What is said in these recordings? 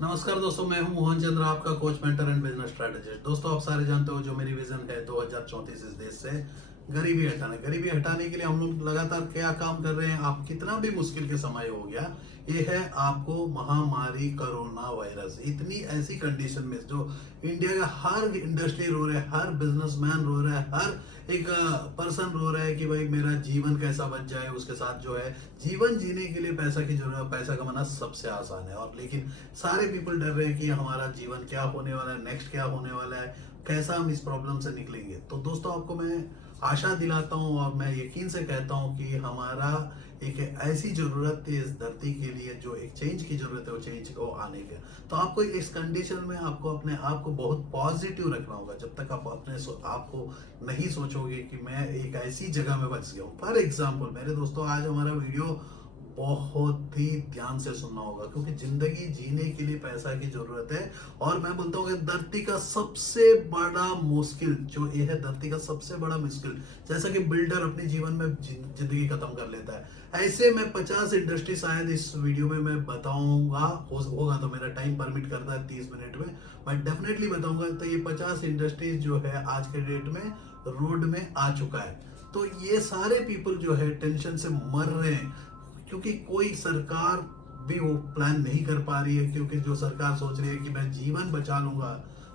नमस्कार दोस्तों, मैं हूं मोहन चंद्र, आपका coach, mentor and business strategist. दोस्तों, आप सारे जानते हो जो मेरी विजन है 2034 इस देश से गरीबी हटाने के लिए हम लोग लगातार क्या काम कर रहे हैं। आप कितना भी मुश्किल के समय हो गया, ये है आपको महामारी कोरोना वायरस। इतनी ऐसी कंडीशन में जो इंडिया का हर इंडस्ट्री रो रहा है, हर बिजनेसमैन रो रहा है, हर एक पर्सन रो रहा है कि भाई मेरा जीवन कैसा बच जाए। उसके साथ जो है जीवन जीने के लिए पैसा की जरूरत है। पैसा कमाना सबसे आसान है, और लेकिन सारे पीपल डर रहे हैं कि हमारा जीवन क्या होने वाला है, नेक्स्ट क्या होने वाला है, कैसा हम इस प्रॉब्लम से निकलेंगे। तो दोस्तों, आपको मैं आशा दिलाता हूँ और मैं यकीन से कहता हूँ कि हमारा एक ऐसी जरूरत है इस धरती के लिए, जो एक चेंज की जरूरत है, वो चेंज को आने के। तो आपको इस कंडीशन में आपको अपने आप को बहुत पॉजिटिव रखना होगा। जब तक आप अपने आपको नहीं सोचोगे कि मैं एक ऐसी जगह में बच गया हूँ। फॉर एग्जाम्पल मेरे दोस्तों, आज हमारा वीडियो बहुत ही ध्यान से सुनना होगा, क्योंकि जिंदगी जीने के लिए पैसा की जरूरत है। और मैं बोलता हूँ कि धरती का सबसे बड़ा मुश्किल जो ये है, धरती का सबसे बड़ा मुश्किल, जैसा कि बिल्डर अपने जीवन में जिंदगी खत्म कर लेता है, ऐसे में 50 इंडस्ट्री शायद इस वीडियो में मैं बताऊंगा। होगा तो मेरा टाइम परमिट करता है 30 मिनट में, मैं डेफिनेटली बताऊंगा। तो ये 50 इंडस्ट्रीज जो है आज के डेट में रोड में आ चुका है। तो ये सारे पीपल जो है टेंशन से मर रहे हैं, क्योंकि कोई सरकार भी वो प्लान नहीं कर पा रही है। क्योंकि जो सरकार सोच रही है कि मैं जीवन बचा लूंगा,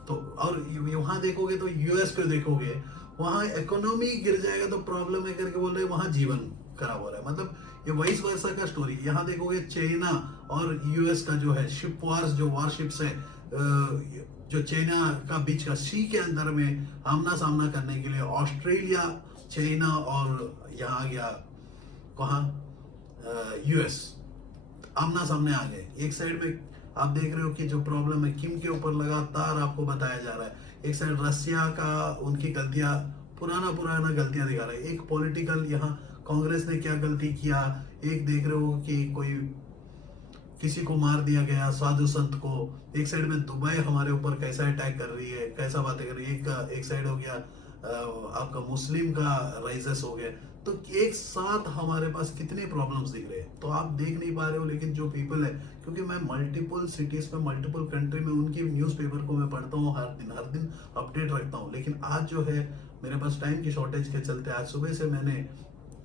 तो और वहां देखोगे तो यूएस को देखोगे, वहां इकोनॉमी गिर जाएगा तो प्रॉब्लम है करके बोल रहे हैं, वहां जीवन खराब हो रहा है। मतलब ये वाइस वर्सा का स्टोरी। यहाँ देखोगे चाइना और यूएस का जो है शिप वार्स, जो वारशिप्स है, जो चाइना का बीच का सी के अंदर में आमना सामना करने के लिए ऑस्ट्रेलिया, चाइना और यहाँ गया कहाँ, यूएस आमना सामने आ गए। एक साइड में आप देख रहे हो कि जो प्रॉब्लम है किम के ऊपर लगातार आपको बताया जा रहा है। एक साइड रशिया का, उनकी गलतियां, पुराना पुराना गलतियां दिखा रहा है। एक पॉलिटिकल यहाँ कांग्रेस ने क्या गलती किया, एक देख रहे हो कि कोई किसी को मार दिया गया, साधु संत को। एक साइड में दुबई हमारे ऊपर कैसा अटैक कर रही है, कैसा बातें कर रही है। एक साइड हो गया आपका मुस्लिम का राइजेस हो गया। तो एक साथ हमारे पास कितने प्रॉब्लम्स दिख रहे हैं, तो आप देख नहीं पा रहे हो। लेकिन जो पीपल है, क्योंकि मैं मल्टीपल सिटीज में, मल्टीपल कंट्री में उनकी न्यूज़पेपर को मैं पढ़ता हूँ, हर दिन अपडेट रखता हूँ। लेकिन आज जो है मेरे पास टाइम की शॉर्टेज के चलते आज सुबह से मैंने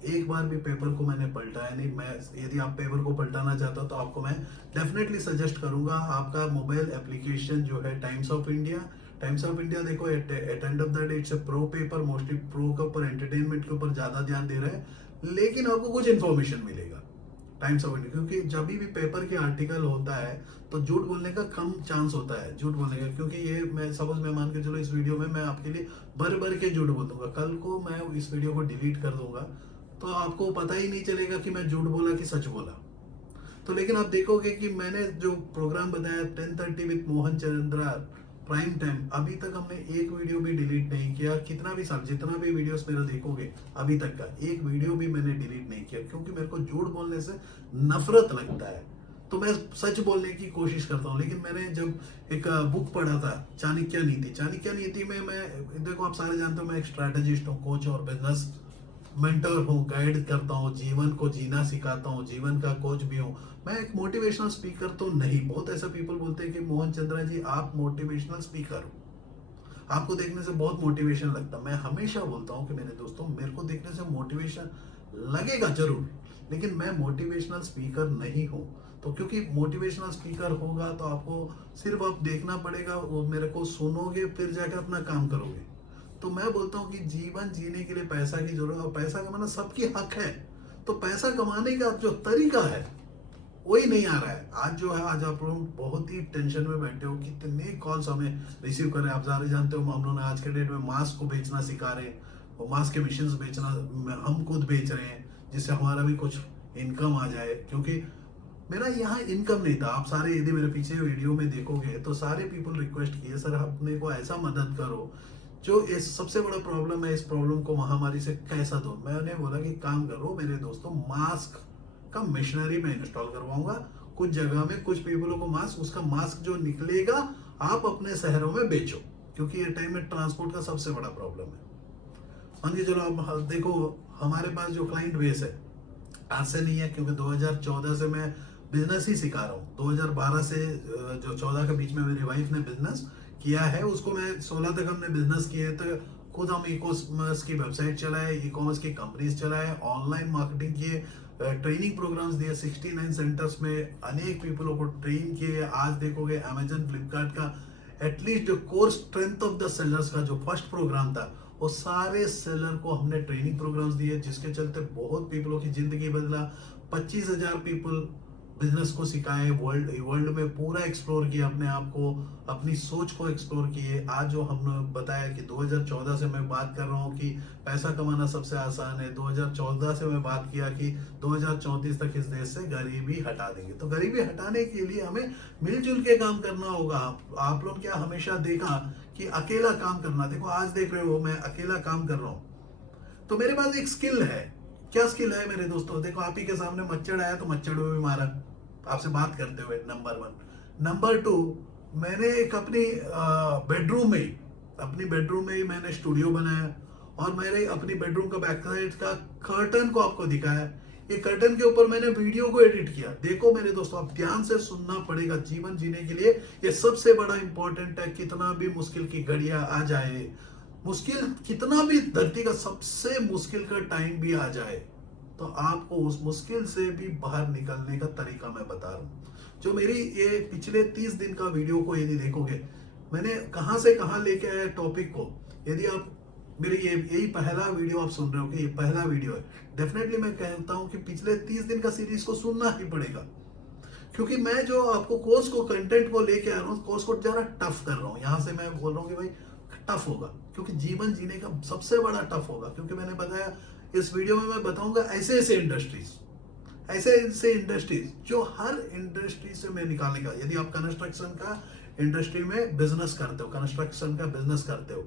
एक बार भी पेपर को मैंने पलटाया नहीं। मैं, यदि आप पेपर को पलटाना चाहते हो तो आपको मैं डेफिनेटली सजेस्ट करूंगा, आपका मोबाइल एप्लीकेशन जो है Times of India. Times of India देखो, at end of the day it's a pro paper, mostly pro के ऊपर, एंटरटेनमेंट के ऊपर ज्यादा ध्यान दे रहा है, लेकिन आपको कुछ इन्फॉर्मेशन मिलेगा टाइम्स ऑफ इंडिया। क्योंकि जब भी पेपर के आर्टिकल होता है तो झूठ बोलने का कम चांस होता है, झूठ बोलने का। क्योंकि ये मैं सपोज मैं मान के चलो, इस वीडियो में मैं आपके लिए भर भर के झूठ बोल दूंगा, कल को मैं इस वीडियो को डिलीट कर दूंगा तो आपको पता ही नहीं चलेगा कि मैं झूठ बोला कि सच बोला। तो लेकिन आप देखोगे कि मैंने जो प्रोग्राम बताया 10:30 with Mohan Chandra prime time, अभी तक हमने एक वीडियो भी डिलीट नहीं किया। कितना भी साल, जितना भी वीडियोस मेरा देखोगे अभी तक का, एक वीडियो भी मैंने डिलीट नहीं किया, क्योंकि मेरे को झूठ बोलने से नफरत लगता है। तो मैं सच बोलने की कोशिश करता हूँ। लेकिन मैंने जब एक बुक पढ़ा था, चाणक्य नीति, चाणक्य नीति में मैं, देखो आप सारे जानते हो मैं एक स्ट्रैटेजिस्ट हूँ, कोच और बिजनेस मेंटर हूँ, गाइड करता हूँ, जीवन को जीना सिखाता हूँ, जीवन का कोच भी हूँ। मैं एक मोटिवेशनल स्पीकर तो नहीं। बहुत ऐसा पीपल बोलते हैं कि मोहन चंद्रा जी आप मोटिवेशनल स्पीकर हो, आपको देखने से बहुत मोटिवेशन लगता। मैं हमेशा बोलता हूँ कि मेरे दोस्तों, मेरे को देखने से मोटिवेशन लगेगा जरूर, लेकिन मैं मोटिवेशनल स्पीकर नहीं हूँ। तो क्योंकि मोटिवेशनल स्पीकर होगा तो आपको सिर्फ आप देखना पड़ेगा, वो मेरे को सुनोगे, फिर जाकर अपना काम करोगे। तो मैं बोलता हूँ कि जीवन जीने के लिए पैसा की जरूरत, और पैसा कमाना सबकी हक है। तो पैसा कमाने का जो तरीका है वही नहीं आ रहा है। आज जो है, आज आप लोग बहुत ही टेंशन में बैठे हो, कितने कॉल्स हमें रिसीव कर रहे हैं। आप सारे जानते हो हम लोग ने आज के डेट में मास्क को बेचना सिखा रहे हैं, और मास्क के मशीन बेचना हम खुद बेच रहे हैं, जिससे हमारा भी कुछ इनकम आ जाए। क्योंकि मेरा यहाँ इनकम नहीं था। आप सारे यदि मेरे पीछे वीडियो में देखोगे तो सारे पीपल रिक्वेस्ट किए, सर अपने को ऐसा मदद करो, जो इस सबसे बड़ा प्रॉब्लम है, इस प्रॉब्लम को महामारी से कैसा दो। मैंने बोला कि काम करो मेरे दोस्तों, मास्क का मशीनरी में इंस्टॉल करवाऊंगा कुछ जगह में, कुछ पीपलों को मास्क, उसका मास्क जो निकलेगा आप अपने शहरों में बेचो, क्योंकि ये टाइम में ट्रांसपोर्ट का सबसे बड़ा प्रॉब्लम है। मान के चलो, अब देखो हमारे पास जो क्लाइंट बेस है आज से नहीं है, क्योंकि 2014 से मैं बिजनेस ही सिखा रहा हूँ। 2012 से जो 14 के बीच में मेरी वाइफ ने बिजनेस किया है, उसको मैं 16 तक हमने बिजनेस किए। तो खुद हम ई कॉमर्स की वेबसाइट चलाए, ई कॉमर्स की कंपनीज चलाए, ऑनलाइन मार्केटिंग किए, ट्रेनिंग प्रोग्राम्स दिए 69 सेंटर्स में, अनेक पीपलों को ट्रेन किए। आज देखोगे अमेजन फ्लिपकार्ट का एटलीस्ट जो core strength of the sellers का जो फर्स्ट प्रोग्राम था, वो सारे सेलर को हमने ट्रेनिंग प्रोग्राम्स दिए, जिसके चलते बहुत पीपलों की जिंदगी बदला। 25,000 पीपल बिजनेस को सिखाए, वर्ल्ड वर्ल्ड में पूरा एक्सप्लोर किया अपने आप को, अपनी सोच को एक्सप्लोर किए। आज जो हमने बताया कि 2014 से मैं बात कर रहा हूँ कि पैसा कमाना सबसे आसान है, 2014 से मैं बात किया कि 2034 तक इस देश से गरीबी हटा देंगे। तो गरीबी हटाने के लिए हमें मिलजुल के काम करना होगा। आप लोग क्या हमेशा देखा कि अकेला काम करना, देखो आज देख रहे हो मैं अकेला काम कर रहा हूँ, तो मेरे पास एक स्किल है। क्या स्किल है मेरे दोस्तों? देखो आप ही के सामने मच्छर आया तो मच्छर को भी मारा आपसे बात करते हुए, नंबर 1। नंबर 2, मैंने एक अपनी बेडरूम में ही मैंने स्टूडियो बनाया, और मैंने अपनी बेडरूम का बैक साइड का कर्टन को आपको दिखाया। ये कर्टन के ऊपर मैंने वीडियो को एडिट किया। देखो मेरे दोस्तों, आप ध्यान से सुनना पड़ेगा। जीवन जीने के लिए ये सबसे बड़ा इंपॉर्टेंट है। कितना भी मुश्किल की घड़ियां आ जाए, मुश्किल कितना भी धरती का सबसे मुश्किल का टाइम भी आ जाए, तो आपको उस मुश्किल से भी बाहर निकलने का तरीका मैं बता रहा हूँ। जो मेरी ये पिछले 30 दिन का वीडियो को यदि देखोगे, मैंने कहां से कहां लेके आया टॉपिक को। यदि आप मेरी यही पहला वीडियो आप सुन रहे हो कि ये पहला वीडियो है, डेफिनेटली मैं कहता हूं कि पिछले 30 दिन का सीरीज को सुनना ही पड़ेगा। क्योंकि मैं जो आपको कोर्स को कंटेंट को लेके आ रहा हूँ, कोर्स को जरा टफ कर रहा हूँ। यहां से मैं बोल रहा हूँ कि भाई टफ होगा, क्योंकि जीवन जीने का सबसे बड़ा टफ होगा। क्योंकि मैंने बताया इस वीडियो में मैं बताऊंगा ऐसे ऐसे इंडस्ट्रीज जो हर इंडस्ट्री से मैं निकालने का। यदि आप कंस्ट्रक्शन का इंडस्ट्री में बिजनेस करते हो, कंस्ट्रक्शन का बिजनेस करते हो,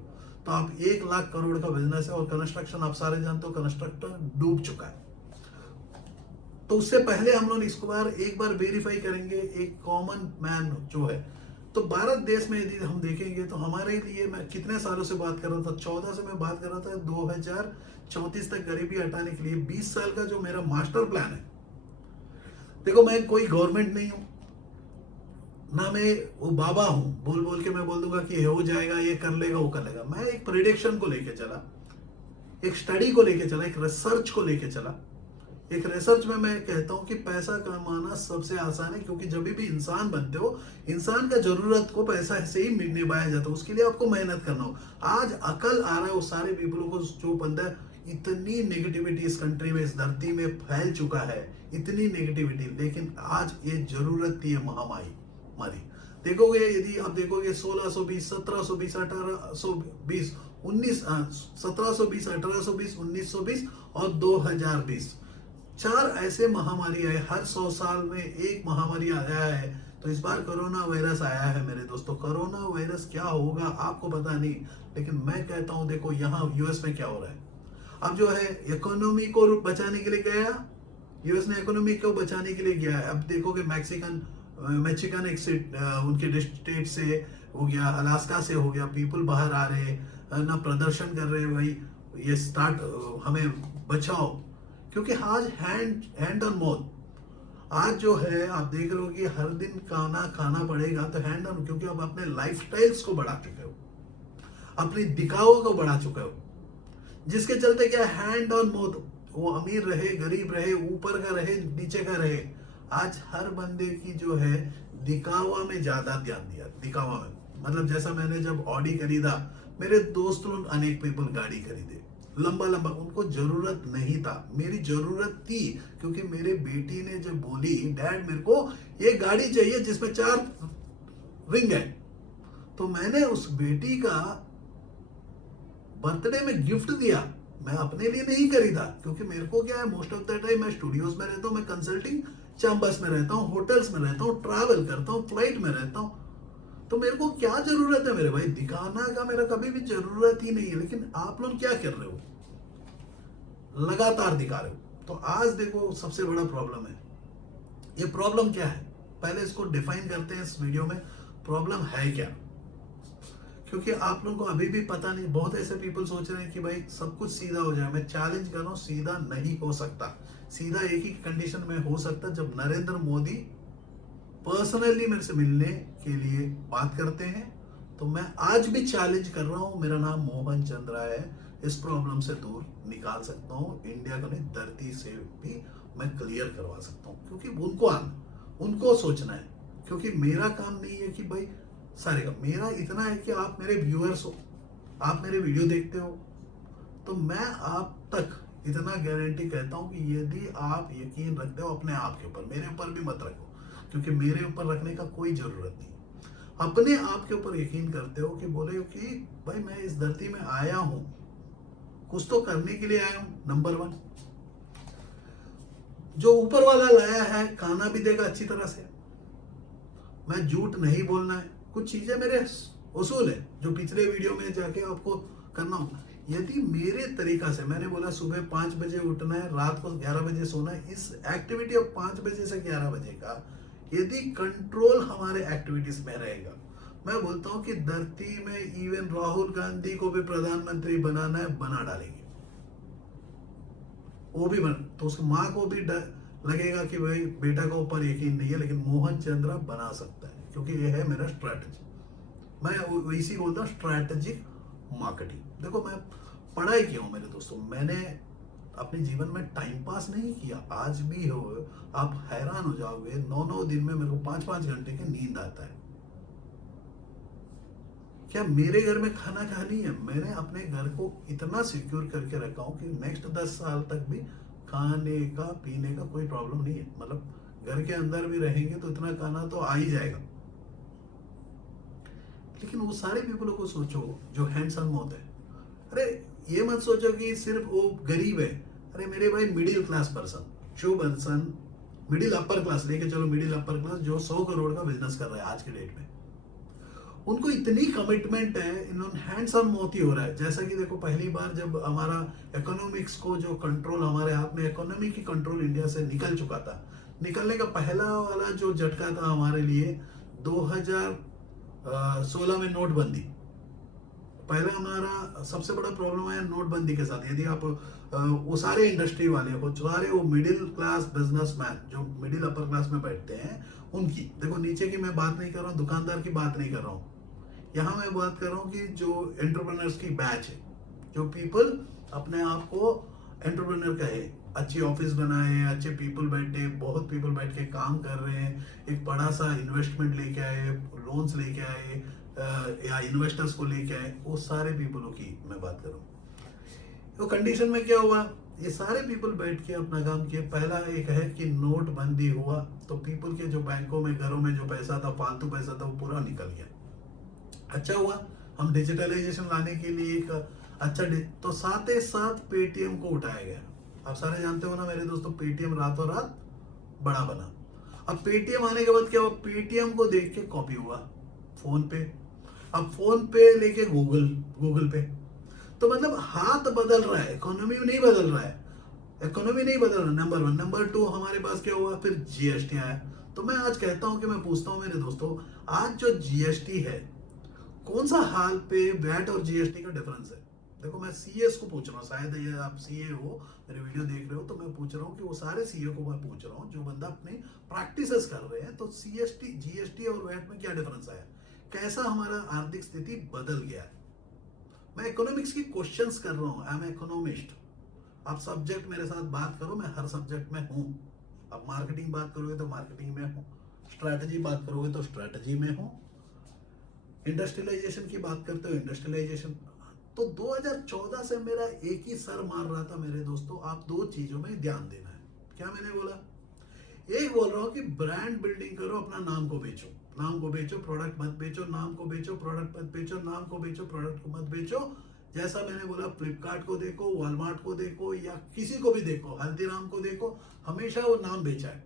तो आप 1 लाख करोड़ का बिजनेस है, और कंस्ट्रक्शन आप सारे जानते हो, कंस्ट्रक्टर डूब चुका है। तो उससे पहले हम लोग इसको एक बार वेरीफाई करेंगे एक कॉमन मैन जो है। तो भारत देश में यदि हम देखेंगे तो हमारे लिए, मैं कितने सालों से बात कर रहा था, 14 से मैं बात कर रहा था 2034 तक गरीबी हटाने के लिए 20 साल का जो मेरा मास्टर प्लान है। देखो मैं कोई गवर्नमेंट नहीं हूं, ना मैं वो बाबा हूं बोल बोल के मैं बोल दूंगा कि हो जाएगा, ये कर लेगा, वो कर लेगा। मैं एक प्रिडिक्शन को लेके चला, एक स्टडी को लेके चला, एक रिसर्च को लेके चला। एक रिसर्च में मैं कहता हूं कि पैसा कमाना सबसे आसान है, क्योंकि जब भी इंसान बनते हो, इंसान का जरूरत को पैसा से ही निभाया जाता है। उसके लिए आपको मेहनत करना हो। आज अकल आ रहा है उस सारे पीपलों को जो बंदा, इतनी नेगेटिविटी इस कंट्री में, इस धरती में फैल चुका है, इतनी नेगेटिविटी। लेकिन आज ये जरूरत थी, हमारी। देखोगे, यदि आप देखोगे 1620, 1720, 1820, 1720, 1820, 1920 और 2020, 4 ऐसे महामारी आए। हर 100 साल में एक महामारी आया है। तो इस बार कोरोना वायरस आया है मेरे दोस्तों। कोरोना वायरस क्या होगा आपको पता नहीं, लेकिन मैं कहता हूं, देखो यहाँ यूएस में क्या हो रहा है। अब जो है इकोनॉमी को बचाने के लिए गया, यूएस ने इकोनॉमी को बचाने के लिए गया है। अब देखोगे मैक्सिकन एक उनके स्टेट से हो गया, अलास्का से हो गया, पीपल बाहर आ रहे हैं ना, प्रदर्शन कर रहे हैं, भाई ये स्टार्ट हमें बचाओ। क्योंकि आज हैंड ऑन माउथ, आज जो है आप देख रहे हो कि हर दिन खाना पड़ेगा, तो हैंड ऑन, क्योंकि आप अपने लाइफस्टाइल्स को बढ़ा चुके हो, अपनी दिखावों को बढ़ा चुके हो, जिसके चलते क्या हैंड ऑन माउथ, वो अमीर रहे, गरीब रहे, ऊपर का रहे, नीचे का रहे, आज हर बंदे की जो है दिखावा में ज्यादा ध्यान दिया। दिखावा में मतलब जैसा मैंने जब ऑडी खरीदा, मेरे दोस्तों अनेक पीपल गाड़ी खरीदे, लंबा, उनको जरूरत नहीं था, मेरी जरूरत थी। क्योंकि मेरे बेटी ने जब बोली, डैड मेरे को ये गाड़ी चाहिए जिसमें 4 रिंग है, तो मैंने उस बेटी का बर्थडे में गिफ्ट दिया। मैं अपने लिए नहीं खरीदा, क्योंकि मेरे को क्या है, मोस्ट ऑफ द टाइम मैं स्टूडियोज में रहता हूँ, मैं कंसल्टिंग चैम्बर्स में रहता हूँ, होटल्स में रहता हूँ, ट्रैवल करता हूँ, फ्लाइट में रहता हूँ। तो मेरे को क्या जरूरत है मेरे भाई, दिखाना का मेरा कभी भी जरूरत ही नहीं है। लेकिन आप लोग क्या कर रहे हो, लगातार दिखा रहे हो। तो आज देखो सबसे बड़ा प्रॉब्लम है। ये प्रॉब्लम क्या है, पहले इसको डिफाइन करते हैं इस वीडियो में, प्रॉब्लम है क्या। क्योंकि आप लोगों को अभी भी पता नहीं, बहुत ऐसे पीपल सोच रहे हैं कि भाई सब कुछ सीधा हो जाए। मैं चैलेंज कर रहा हूं, सीधा नहीं हो सकता। सीधा एक ही कंडीशन में हो सकता जब नरेंद्र मोदी पर्सनली मेरे से मिलने के लिए बात करते हैं। तो मैं आज भी चैलेंज कर रहा हूं, मेरा नाम मोहन चंद्रा है, इस प्रॉब्लम से दूर निकाल सकता हूं इंडिया को, नहीं धरती से भी मैं क्लियर करवा सकता हूं, क्योंकि उनको आना, उनको सोचना है। क्योंकि मेरा काम नहीं है कि भाई सारे का, मेरा इतना है कि आप मेरे व्यूअर्स हो, आप मेरे वीडियो देखते हो, तो मैं आप तक इतना गारंटी कहता हूं कि यदि आप यकीन रखते हो अपने आप के ऊपर, मेरे ऊपर भी मत रखो, क्योंकि मेरे ऊपर रखने का कोई जरूरत नहीं। अपने आप के ऊपर यकीन करते हो कि बोले हो कि भाई मैं इस धरती में आया हूं, कुछ तो करने के लिए आया हूं। नंबर 1, जो ऊपर वाला लाया है खाना भी देगा अच्छी तरह से, मैं झूठ नहीं बोलना है, कुछ चीजें मेरे उसूल है जो पिछले वीडियो में जाके आपको करना होगा। यदि मेरे तरीका से, मैंने बोला सुबह 5 बजे उठना है, रात को 11 बजे सोना है, इस एक्टिविटी ऑफ 5 बजे से 11 बजे का यदि कंट्रोल हमारे एक्टिविटीज में रहेगा, मैं बोलता हूं कि धरती में इवन राहुल गांधी को भी प्रधानमंत्री बनाना है, बना डालेंगे, वो भी बन, तो उसकी माँ को भी लगेगा कि भाई बेटा को ऊपर यकीन नहीं है, लेकिन मोहन चंद्रा बना सकता है, क्योंकि ये है मेरा स्ट्रैटेजी। मैं इसी बोलता हूँ स्ट्रैटेजिक मार्केटिंग। देखो मैं पढ़ाई किया हूँ मेरे दोस्तों, मैंने अपने जीवन में टाइम पास नहीं किया, आज भी हो, आप हैरान हो जाओगे, 9-9 दिन में मेरे को 5-5 घंटे की नींद आता है। क्या मेरे घर में खाना खानी है, मैंने अपने घर को इतना सिक्योर करके रखा हूं कि नेक्स्ट 10 साल तक भी खाने का पीने का कोई प्रॉब्लम नहीं है। मतलब घर के अंदर भी रहेंगे तो इतना खाना तो आ ही जाएगा। लेकिन वो सारे पीपलों को सोचो जो हैंडसम होते हैं, अरे ये मत सोचो कि सिर्फ वो गरीब है, अरे मेरे भाई मिडिल क्लास पर्सन, जो पर्सन मिडिल अपर क्लास, लेके चलो मिडिल अपर क्लास, जो 100 करोड़ का बिजनेस कर रहा है आज के डेट में, उनको इतनी कमिटमेंट है, इन्होंने हैंड्स ऑन मोती हो रहा है। जैसा कि देखो पहली बार जब हमारा इकोनॉमिक्स को जो कंट्रोल हमारे हाथ में, इकोनॉमी की कंट्रोल इंडिया से निकल चुका था, निकलने का पहला वाला जो झटका था हमारे लिए 2016 में नोटबंदी। पहला हमारा सबसे बड़ा प्रॉब्लम है नोटबंदी के साथ। यदि आप वो सारे इंडस्ट्री वाले हो, सारे वो मिडिल क्लास बिजनेसमैन जो मिडिल अपर क्लास में बैठते हैं, उनकी देखो, नीचे की मैं बात नहीं कर रहा हूँ, दुकानदार की बात नहीं कर रहा हूँ, यहाँ मैं बात कर रहा हूँ कि जो एंटरप्रेन्योर्स की बैच है, जो पीपल अपने आप को एंटरप्रेन्योर कहे, अच्छी ऑफिस बनाए, अच्छे पीपल बैठे, बहुत पीपल बैठ के काम कर रहे हैं, एक बड़ा सा इन्वेस्टमेंट लेके आए, लोन्स लेके आए, या इन्वेस्टर्स को लेके आए, वो सारे पीपलों की मैं बात कर रहा हूँ। तो कंडीशन में क्या हुआ, ये सारे पीपल बैठ के अपना काम किए। पहला एक है कि नोटबंदी हुआ तो पीपल के जो बैंकों में, घरों में जो पैसा था, फालतू पैसा था, वो पूरा निकल गया। अच्छा हुआ हम डिजिटलाइजेशन लाने के लिए एक अच्छा तो साथ ही साथ पेटीएम को उठाया गया। आप सारे जानते हो ना मेरे दोस्तों, पेटीएम रातों रात बड़ा बना। अब पेटीएम आने के बाद क्या हुआ, पेटीएम को देख के कॉपी हुआ फोन पे, अब फोन पे लेके गूगल पे। तो मतलब हाथ बदल रहा है, इकोनॉमी नहीं बदल रहा है, इकोनॉमी नहीं बदल रहा। नंबर 1, नंबर 2 हमारे पास क्या हुआ, फिर जीएसटी आया। तो मैं आज कहता हूं कि मैं पूछता हूं मेरे दोस्तों, आज जो जीएसटी है, कौन सा हाल पे वैट और जीएसटी का डिफरेंस है। देखो मैं सीएस को पूछ रहा हूँ, शायद ये आप सीए हो, मेरे वीडियो देख रहे हो, तो मैं पूछ रहा हूँ कि वो सारे सीए को मैं पूछ रहा हूँ जो बंदा अपनी प्रैक्टिसेस कर रहे हैं, तो सीएसटी, जीएसटी और वैट में क्या डिफरेंस आया, कैसा हमारा आर्थिक स्थिति बदल गया है। मैं इकोनॉमिक्स की क्वेश्चंस कर रहा हूँ, आई एम इकोनॉमिस्ट। आप सब्जेक्ट मेरे साथ बात करो, मैं हर सब्जेक्ट में हूँ। अब मार्केटिंग बात करोगे तो मार्केटिंग में हूँ, स्ट्रैटेजी बात करोगे तो स्ट्रैटेजी में हूँ, इंडस्ट्रियलाइजेशन की बात करते हो इंडस्ट्रियलाइजेशन। तो 2014 से मेरा एक ही सर मार रहा था मेरे दोस्तों, आप 2 चीजों में ध्यान देना है। क्या मैंने बोला, एक बोल रहा हूँ कि ब्रांड बिल्डिंग करो, अपना नाम को बेचो, नाम को बेचो, प्रोडक्ट मत बेचो, नाम को बेचो, प्रोडक्ट मत बेचो, नाम को बेचो, प्रोडक्ट को मत बेचो। जैसा मैंने बोला, फ्लिपकार्ट को देखो, वॉलमार्ट को देखो, या किसी को भी देखो, हल्दीराम को देखो, हमेशा वो नाम बेचा है।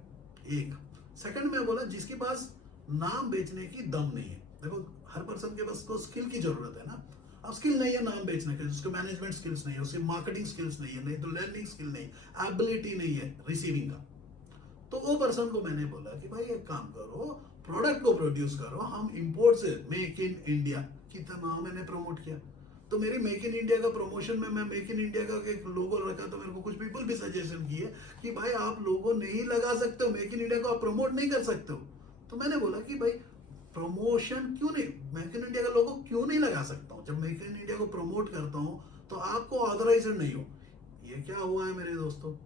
एक सेकंड में बोला, जिसके पास नाम बेचने की दम नहीं है। देखो हर पर्सन के पास तो स्किल की जरूरत है ना, अब स्किल नहीं है नाम बेचने की, उसके मैनेजमेंट स्किल्स नहीं है, उसकी मार्केटिंग स्किल्स नहीं है, नहीं तो लर्निंग स्किल नहीं, एबिलिटी नहीं है रिसीविंग का, तो वो पर्सन को मैंने बोला कि भाई एक काम करो, प्रोडक्ट को प्रोड्यूस करो, हम इंपोर्ट से, मेक इन इंडिया कितना मैंने प्रमोट किया। तो मेरी मेक इन इंडिया का प्रमोशन में मैं मेक इन इंडिया का एक लोगो रखा, तो मेरे को कुछ पीपल भी सजेशन किए कि भाई आप लोगो नहीं लगा सकते हो, मेक इन इंडिया को आप प्रमोट नहीं कर सकते हो। तो मैंने बोला कि भाई प्रमोशन क्यों नहीं, मेक इन इंडिया का लोगो क्यों नहीं लगा सकता हूँ? जब मेक इन इंडिया को प्रमोट करता हूँ तो आपको ऑथराइजेशन नहीं हो। ये क्या हुआ है मेरे दोस्तों?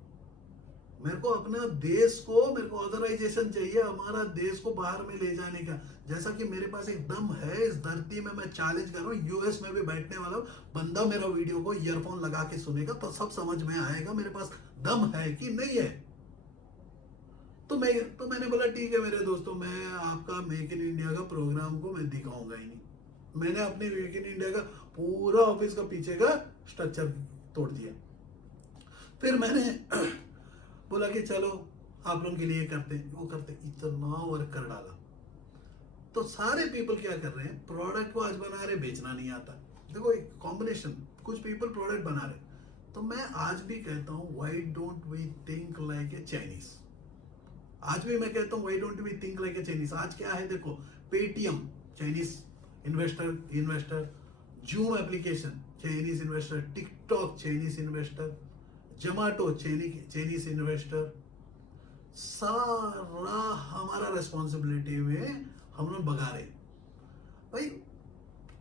मेरे को अपना देश को, मेरे को ऑथराइजेशन चाहिए हमारा देश को बाहर में ले जाने का। जैसा कि मेरे पास एक दम है इस धरती में, मैं चैलेंज कर रहा हूँ, यूएस में भी बैठने वाला बंदा मेरा वीडियो को ईयरफोन लगा के सुनेगा तो सब समझ में आएगा मेरे पास दम है कि नहीं है। तो मैंने बोला ठीक है मेरे दोस्तों, मैं आपका मेक इन इंडिया का प्रोग्राम को मैं दिखाऊंगा ही नहीं। मैंने अपने मेक इन इंडिया का पूरा ऑफिस का पीछे का स्ट्रक्चर तोड़ दिया। फिर मैंने बोला कि चलो आप लोगों के लिए करते हैं, वो करते, इतना वर्क कर डाला। तो सारे पीपल क्या कर रहे हैं, प्रोडक्ट को आज बना रहे, बेचना नहीं आता। देखो एक कॉम्बिनेशन, कुछ पीपल प्रोडक्ट बना रहे। तो मैं आज भी कहता हूं why don't we think like a Chinese. आज भी मैं कहता हूं why don't we think like a Chinese. आज क्या है देखो, Paytm Chinese investor, Zoom application Chinese investor, TikTok Chinese investor, Zomato Chinese investor. सारा हमारा रेस्पॉन्सिबिलिटी में हम लोग भगा रहे। भाई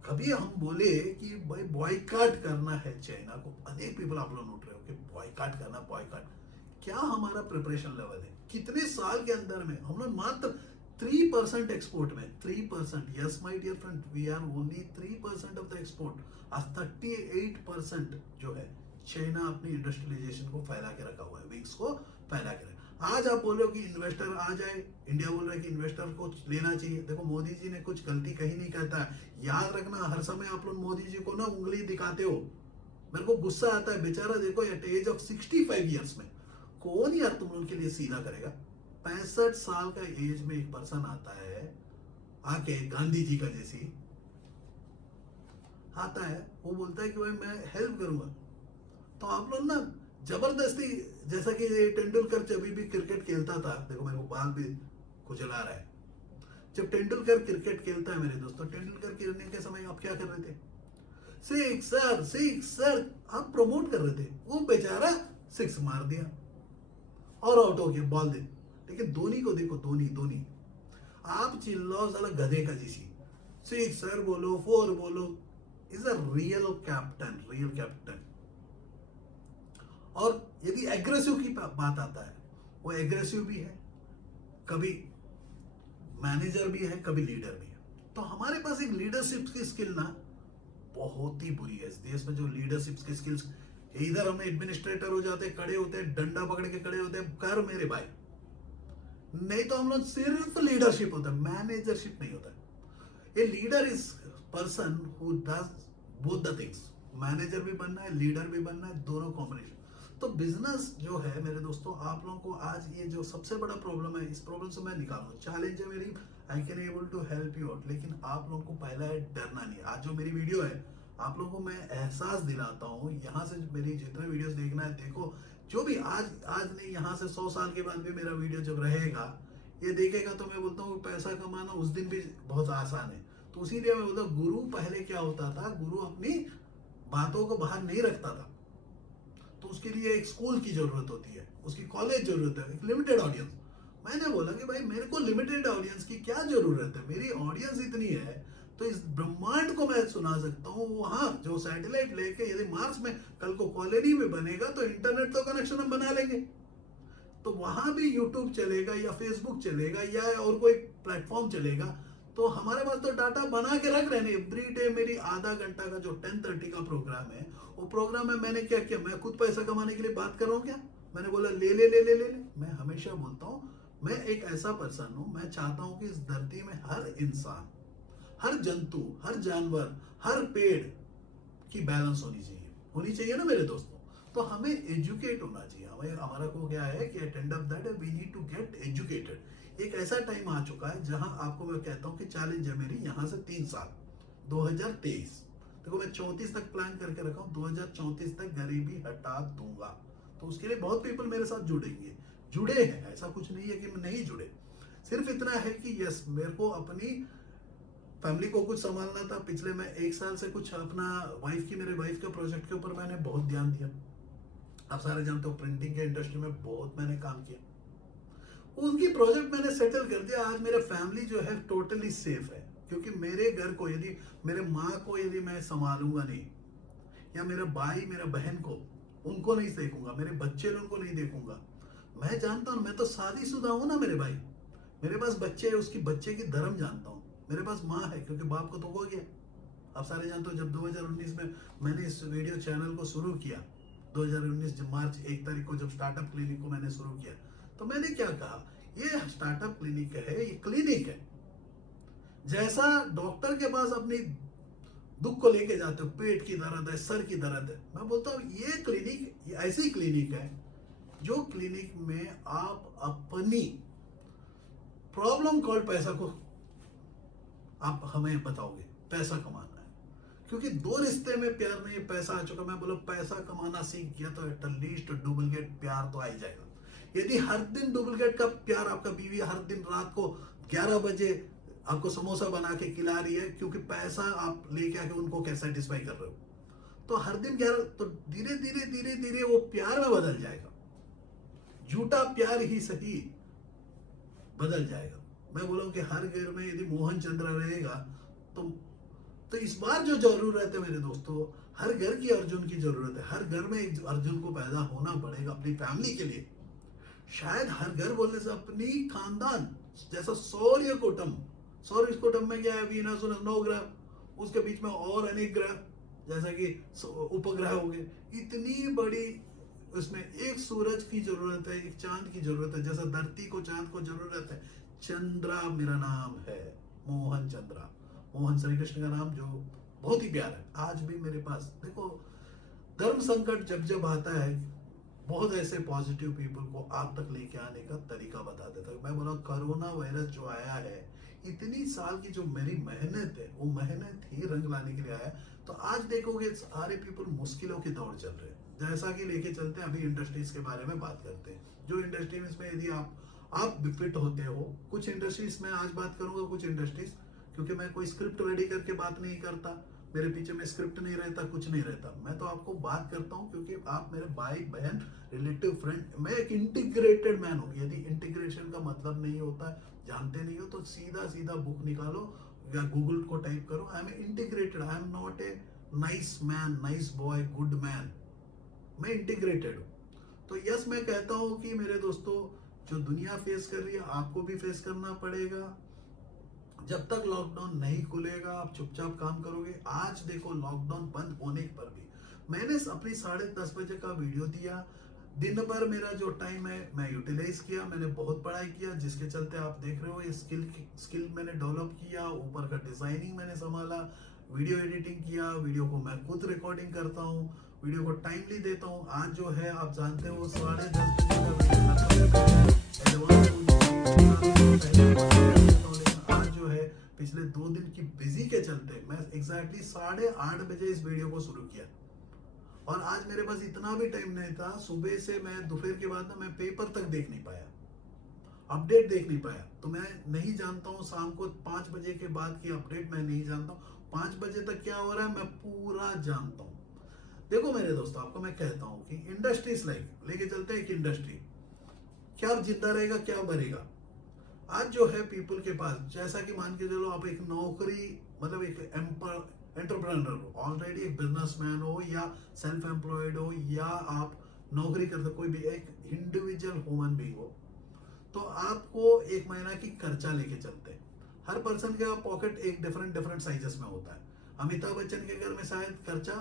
कभी हम बोले कि भाई बॉयकॉट करना है चाइना को, अनेक पीपल आप लोग नोट रहे हो कि बॉयकॉट करना, बॉयकॉट। क्या हमारा प्रिपरेशन लेवल है? कितने साल के अंदर में हम लोग मात्र 3% एक्सपोर्ट में, 3%, yes my dear friend, we are only 3% of the export. आज 38% जो है चाइना अपनी इंडस्ट्रियलाइजेशन को फैला के रखा हुआ है, विंग्स को फैला के रखा। आज आप बोलो कि इन्वेस्टर आ जाए, इंडिया बोल रहा है कि इन्वेस्टर को लेना चाहिए। देखो मोदी जी ने कुछ गलती कहीं नहीं कहता है। याद रखना, हर समय आप लोग मोदी जी को ना उंगली दिखाते हो, मेरे को गुस्सा आता है। बेचारा देखो एट एज ऑफ 65 ईयर्स में कौन यार तुम लोग के लिए सीधा करेगा? 65 साल का एज में एक पर्सन आता है, आके गांधी जी का जैसी आता है, वो बोलता है कि भाई मैं हेल्प करूंगा। तो आप लोग ना जबरदस्ती, जैसा कि तेंदुलकर जब भी क्रिकेट खेलता था, देखो मेरे को बाल भी खुजला रहा है। जब तेंदुलकर क्रिकेट खेलता है मेरे दोस्तों, तेंदुलकर खेलने के समय आप क्या कर रहे थे? सिक्सर सिक्सर आप प्रमोट कर रहे थे। वो बेचारा सिक्स मार दिया और आउट हो गया, बॉल दे। लेकिन धोनी को देखो, धोनी आप चिल्लाओ साला गधे का जैसी, सिक्सर बोलो, फोर बोलो, इज अ रियल कैप्टन। और यदि एग्रेसिव की बात आता है, वो एग्रेसिव भी है, कभी मैनेजर भी है, कभी लीडर भी है। तो हमारे पास एक लीडरशिप की स्किल ना बहुत ही बुरी है इस देश में। जो लीडरशिप की स्किल्स, इधर हम एडमिनिस्ट्रेटर हो जाते, खड़े होते, डंडा पकड़ के खड़े होते, कर मेरे भाई। नहीं तो हम लोग सिर्फ लीडरशिप होता है, मैनेजरशिप नहीं होता। A leader is person who does both the things. Manager भी बनना है, लीडर भी बनना है, दोनों कॉम्बिनेशन। तो बिजनेस जो है मेरे दोस्तों, आप लोगों को आज ये जो सबसे बड़ा प्रॉब्लम है, इस प्रॉब्लम से मैं निकालूं, चैलेंज है मेरी, I can able to help you out. लेकिन आप लोगों को पहला है डरना नहीं। आज जो मेरी वीडियो है, आप लोगों को मैं एहसास दिलाता हूँ, यहाँ से मेरी जितने वीडियोस देखना है देखो। जो भी आज नहीं, यहाँ से 100 साल के बाद भी मेरा वीडियो जब रहेगा, ये देखेगा, तो मैं बोलता हूँ पैसा कमाना उस दिन भी बहुत आसान है। तो उसी लिए मैं बोलता हूँ, गुरु पहले क्या होता था, गुरु अपनी बातों को बाहर नहीं रखता था। तो उसके लिए एक स्कूल की जरूरत होती है, उसकी कॉलेज जरूरत है, एक लिमिटेड ऑडियंस। मैंने बोला कि भाई मेरे को लिमिटेड ऑडियंस की क्या जरूरत है, मेरी ऑडियंस इतनी है तो इस ब्रह्मांड को मैं सुना सकता हूँ। वहां जो सैटेलाइट लेके यदि मार्स में कल को कॉलोनी में बनेगा तो इंटरनेट तो कनेक्शन हम बना लेंगे, तो वहां भी यूट्यूब चलेगा या फेसबुक चलेगा या और कोई प्लेटफॉर्म चलेगा। तो हमारे पास तो डाटा बना के रख रहे हैं। एवरी डे मेरी आधा घंटा का जो 10:30 का प्रोग्राम है, वो प्रोग्राम में मैंने क्या किया, मैं खुद पैसा कमाने के लिए बात कर रहा हूँ क्या? मैंने बोला ले ले ले ले ले ले। मैं हमेशा बोलता हूँ, मैं एक ऐसा पर्सन हूँ, मैं चाहता हूँ कि इस धरती में हर इंसान, हर जंतु, हर जानवर, हर पेड़ की बैलेंस होनी चाहिए ना मेरे दोस्तों। तो हमें एजुकेट होना चाहिए। हमें, हमारा को क्या है कि at end of that we need to get educated. एक ऐसा टाइम आ चुका है जहां आपको मैं कहता हूं कि चैलेंज है मेरी, यहां से 3 साल 2023, देखो मैं 34 तक प्लान करके रखा हूं, 2034 तक गरीबी हटा दूंगा। तो उसके लिए बहुत पीपल मेरे साथ जुड़े हैं, ऐसा कुछ नहीं है कि मैं नहीं जुड़े। सिर्फ इतना है कि यस, मेरे को अपनी फैमिली को कुछ संभालना था। पिछले मैं 1 साल से कुछ अपना मेरे वाइफ के प्रोजेक्ट के ऊपर मैंने बहुत ध्यान दिया। आप सारे जानते हो प्रिंटिंग के इंडस्ट्री में बहुत मैंने काम किया, उनकी प्रोजेक्ट मैंने सेटल कर दिया। आज मेरा फैमिली जो है टोटली सेफ है, क्योंकि मेरे घर को यदि मेरे माँ को यदि मैं संभालूंगा नहीं, या मेरा भाई मेरा बहन को उनको नहीं देखूंगा, मेरे बच्चे उनको नहीं देखूंगा। मैं जानता हूँ, मैं तो शादीशुदा हूँ ना, मेरे भाई मेरे पास बच्चे है, उसकी बच्चे की धर्म जानता हूँ। मेरे पास माँ है, क्योंकि बाप को तो हो गया। आप सारे जानते हो जब 2019 में मैंने इस वीडियो चैनल को शुरू किया, 2019 मार्च 1 तारीख को जब स्टार्टअप क्लिनिक को मैंने शुरू किया, तो मैंने क्या कहा, ये स्टार्टअप क्लिनिक है, ये क्लिनिक है। जैसा डॉक्टर के पास अपनी दुख को लेके जाते हो, पेट की दर्द है, सर की दर्द है, मैं बोलता हूँ ये क्लिनिक ऐसी क्लिनिक है जो क्लिनिक में आप अपनी प्रॉब्लम कॉल्ड पैसा को आप हमें बताओगे, पैसा कमाना है। क्योंकि 2 रिश्ते में प्यार नहीं, पैसा आ चुका। मैं बोला पैसा कमाना सीख गया तो एटलीस्ट डुप्लीकेट प्यार तो आ ही जाएगा। यदि हर दिन डुप्लीकेट का प्यार, आपका बीवी हर दिन रात को 11 बजे आपको समोसा बना के खिला रही है, क्योंकि पैसा आप लेके आके उनको कैसे सेटिस्फाई कर रहे हो, तो हर दिन 11, तो धीरे धीरे धीरे धीरे वो प्यार में बदल जाएगा। झूठा प्यार ही सही बदल जाएगा। मैं बोला कि हर घर में यदि मोहन चंद्र रहेगा तो इस बार जो जरूरत है मेरे दोस्तों, हर घर की अर्जुन की जरूरत है। हर घर में एक अर्जुन को पैदा होना पड़ेगा अपनी फैमिली के लिए। शायद हर घर बोलने से अपनी खानदान, जैसा सौर्य कुटुंब में क्या है, वीनस 9 ग्रह, उसके बीच में और अनेक ग्रह, जैसा कि उपग्रह हो गए, इतनी बड़ी, उसमें एक सूरज की जरूरत है, एक चांद की जरूरत है। जैसा धरती को चांद को जरूरत है, चंद्रा मेरा नाम है, मोहन चंद्रा। मोहन श्री कृष्ण का नाम, जो बहुत ही प्यारा है। आज भी मेरे पास देखो, धर्म संकट जब जब आता है, बहुत ऐसे पॉजिटिव पीपल को आप तक लेके आने का तरीका बता देता है। मैं बोला कोरोना वायरस जो आया है, इतनी साल की जो मेरी मेहनत है, वो मेहनत ही रंग लाने के लिए आया। तो आज देखोगे सारे पीपल मुश्किलों की दौड़ चल रहे हैं। जैसा कि लेके चलते हैं, अभी इंडस्ट्रीज के बारे में बात करते हैं। जो इंडस्ट्री में यदि आप फिट होते हो, कुछ इंडस्ट्रीज में आज बात करूंगा, कुछ इंडस्ट्रीज, क्योंकि मैं कोई स्क्रिप्ट रेडी करके बात नहीं करता, मेरे पीछे में स्क्रिप्ट नहीं रहता, कुछ नहीं रहता। मैं तो आपको बात करता हूँ क्योंकि आप मेरे भाई बहन रिलेटिव फ्रेंड। मैं एक इंटीग्रेटेड मैन हूँ। यदि इंटीग्रेशन का मतलब नहीं होता, जानते नहीं हो, तो सीधा सीधा बुक निकालो या गूगल को टाइप करो, I am integrated, I am not a nice man, nice boy, good man. मैं इंटीग्रेटेड हूँ। तो यस, मैं कहता हूँ कि मेरे दोस्तों, जो दुनिया फेस कर रही है, आपको भी फेस करना पड़ेगा। जब तक लॉकडाउन नहीं खुलेगा, आप चुपचाप काम करोगे। आज देखो, लॉकडाउन बंद होने पर भी मैंने अपनी 10:30 बजे का वीडियो दिया। दिन भर मेरा जो टाइम है मैं यूटिलाइज किया। मैंने बहुत पढ़ाई किया, जिसके चलते आप देख रहे हो ये स्किल मैंने डेवलप किया। ऊपर का डिजाइनिंग मैंने संभाला, वीडियो एडिटिंग किया, वीडियो को मैं खुद रिकॉर्डिंग करता हूँ, वीडियो को टाइमली देता हूँ। आज जो है आप जानते हो 10:30 बजे का आज जो है पिछले 2 दिन की बिजी के चलते मैं एग्जैक्टली 8:30 बजे इस वीडियो को शुरू किया। और आज मेरे पास इतना भी टाइम नहीं था। सुबह से मैं दोपहर के बाद ना मैं पेपर तक देख नहीं पाया, अपडेट देख नहीं पाया। तो मैं नहीं जानता हूँ शाम को 5 बजे के बाद की अपडेट मैं नहीं जानता हूँ। 5 बजे तक क्या हो रहा है मैं पूरा जानता हूँ। देखो मेरे दोस्तों, आपको मैं कहता हूँ कि इंडस्ट्रीज लेके चलते हैं। एक इंडस्ट्री क्या जिंदा रहेगा, क्या मरेगा। आज जो है पीपल के पास, जैसा कि मान के चलो आप एक नौकरी, मतलब एक एंटरप्रेन्योर हो, ऑलरेडी एक बिजनेसमैन हो या सेल्फ एम्प्लॉयड हो या आप नौकरी करते, कोई भी एक इंडिविजुअल ह्यूमन बीइंग हो, तो आपको 1 महीना की खर्चा लेके चलते हैं। हर पर्सन का पॉकेट एक डिफरेंट साइजेस में होता है। अमिताभ बच्चन के घर में शायद खर्चा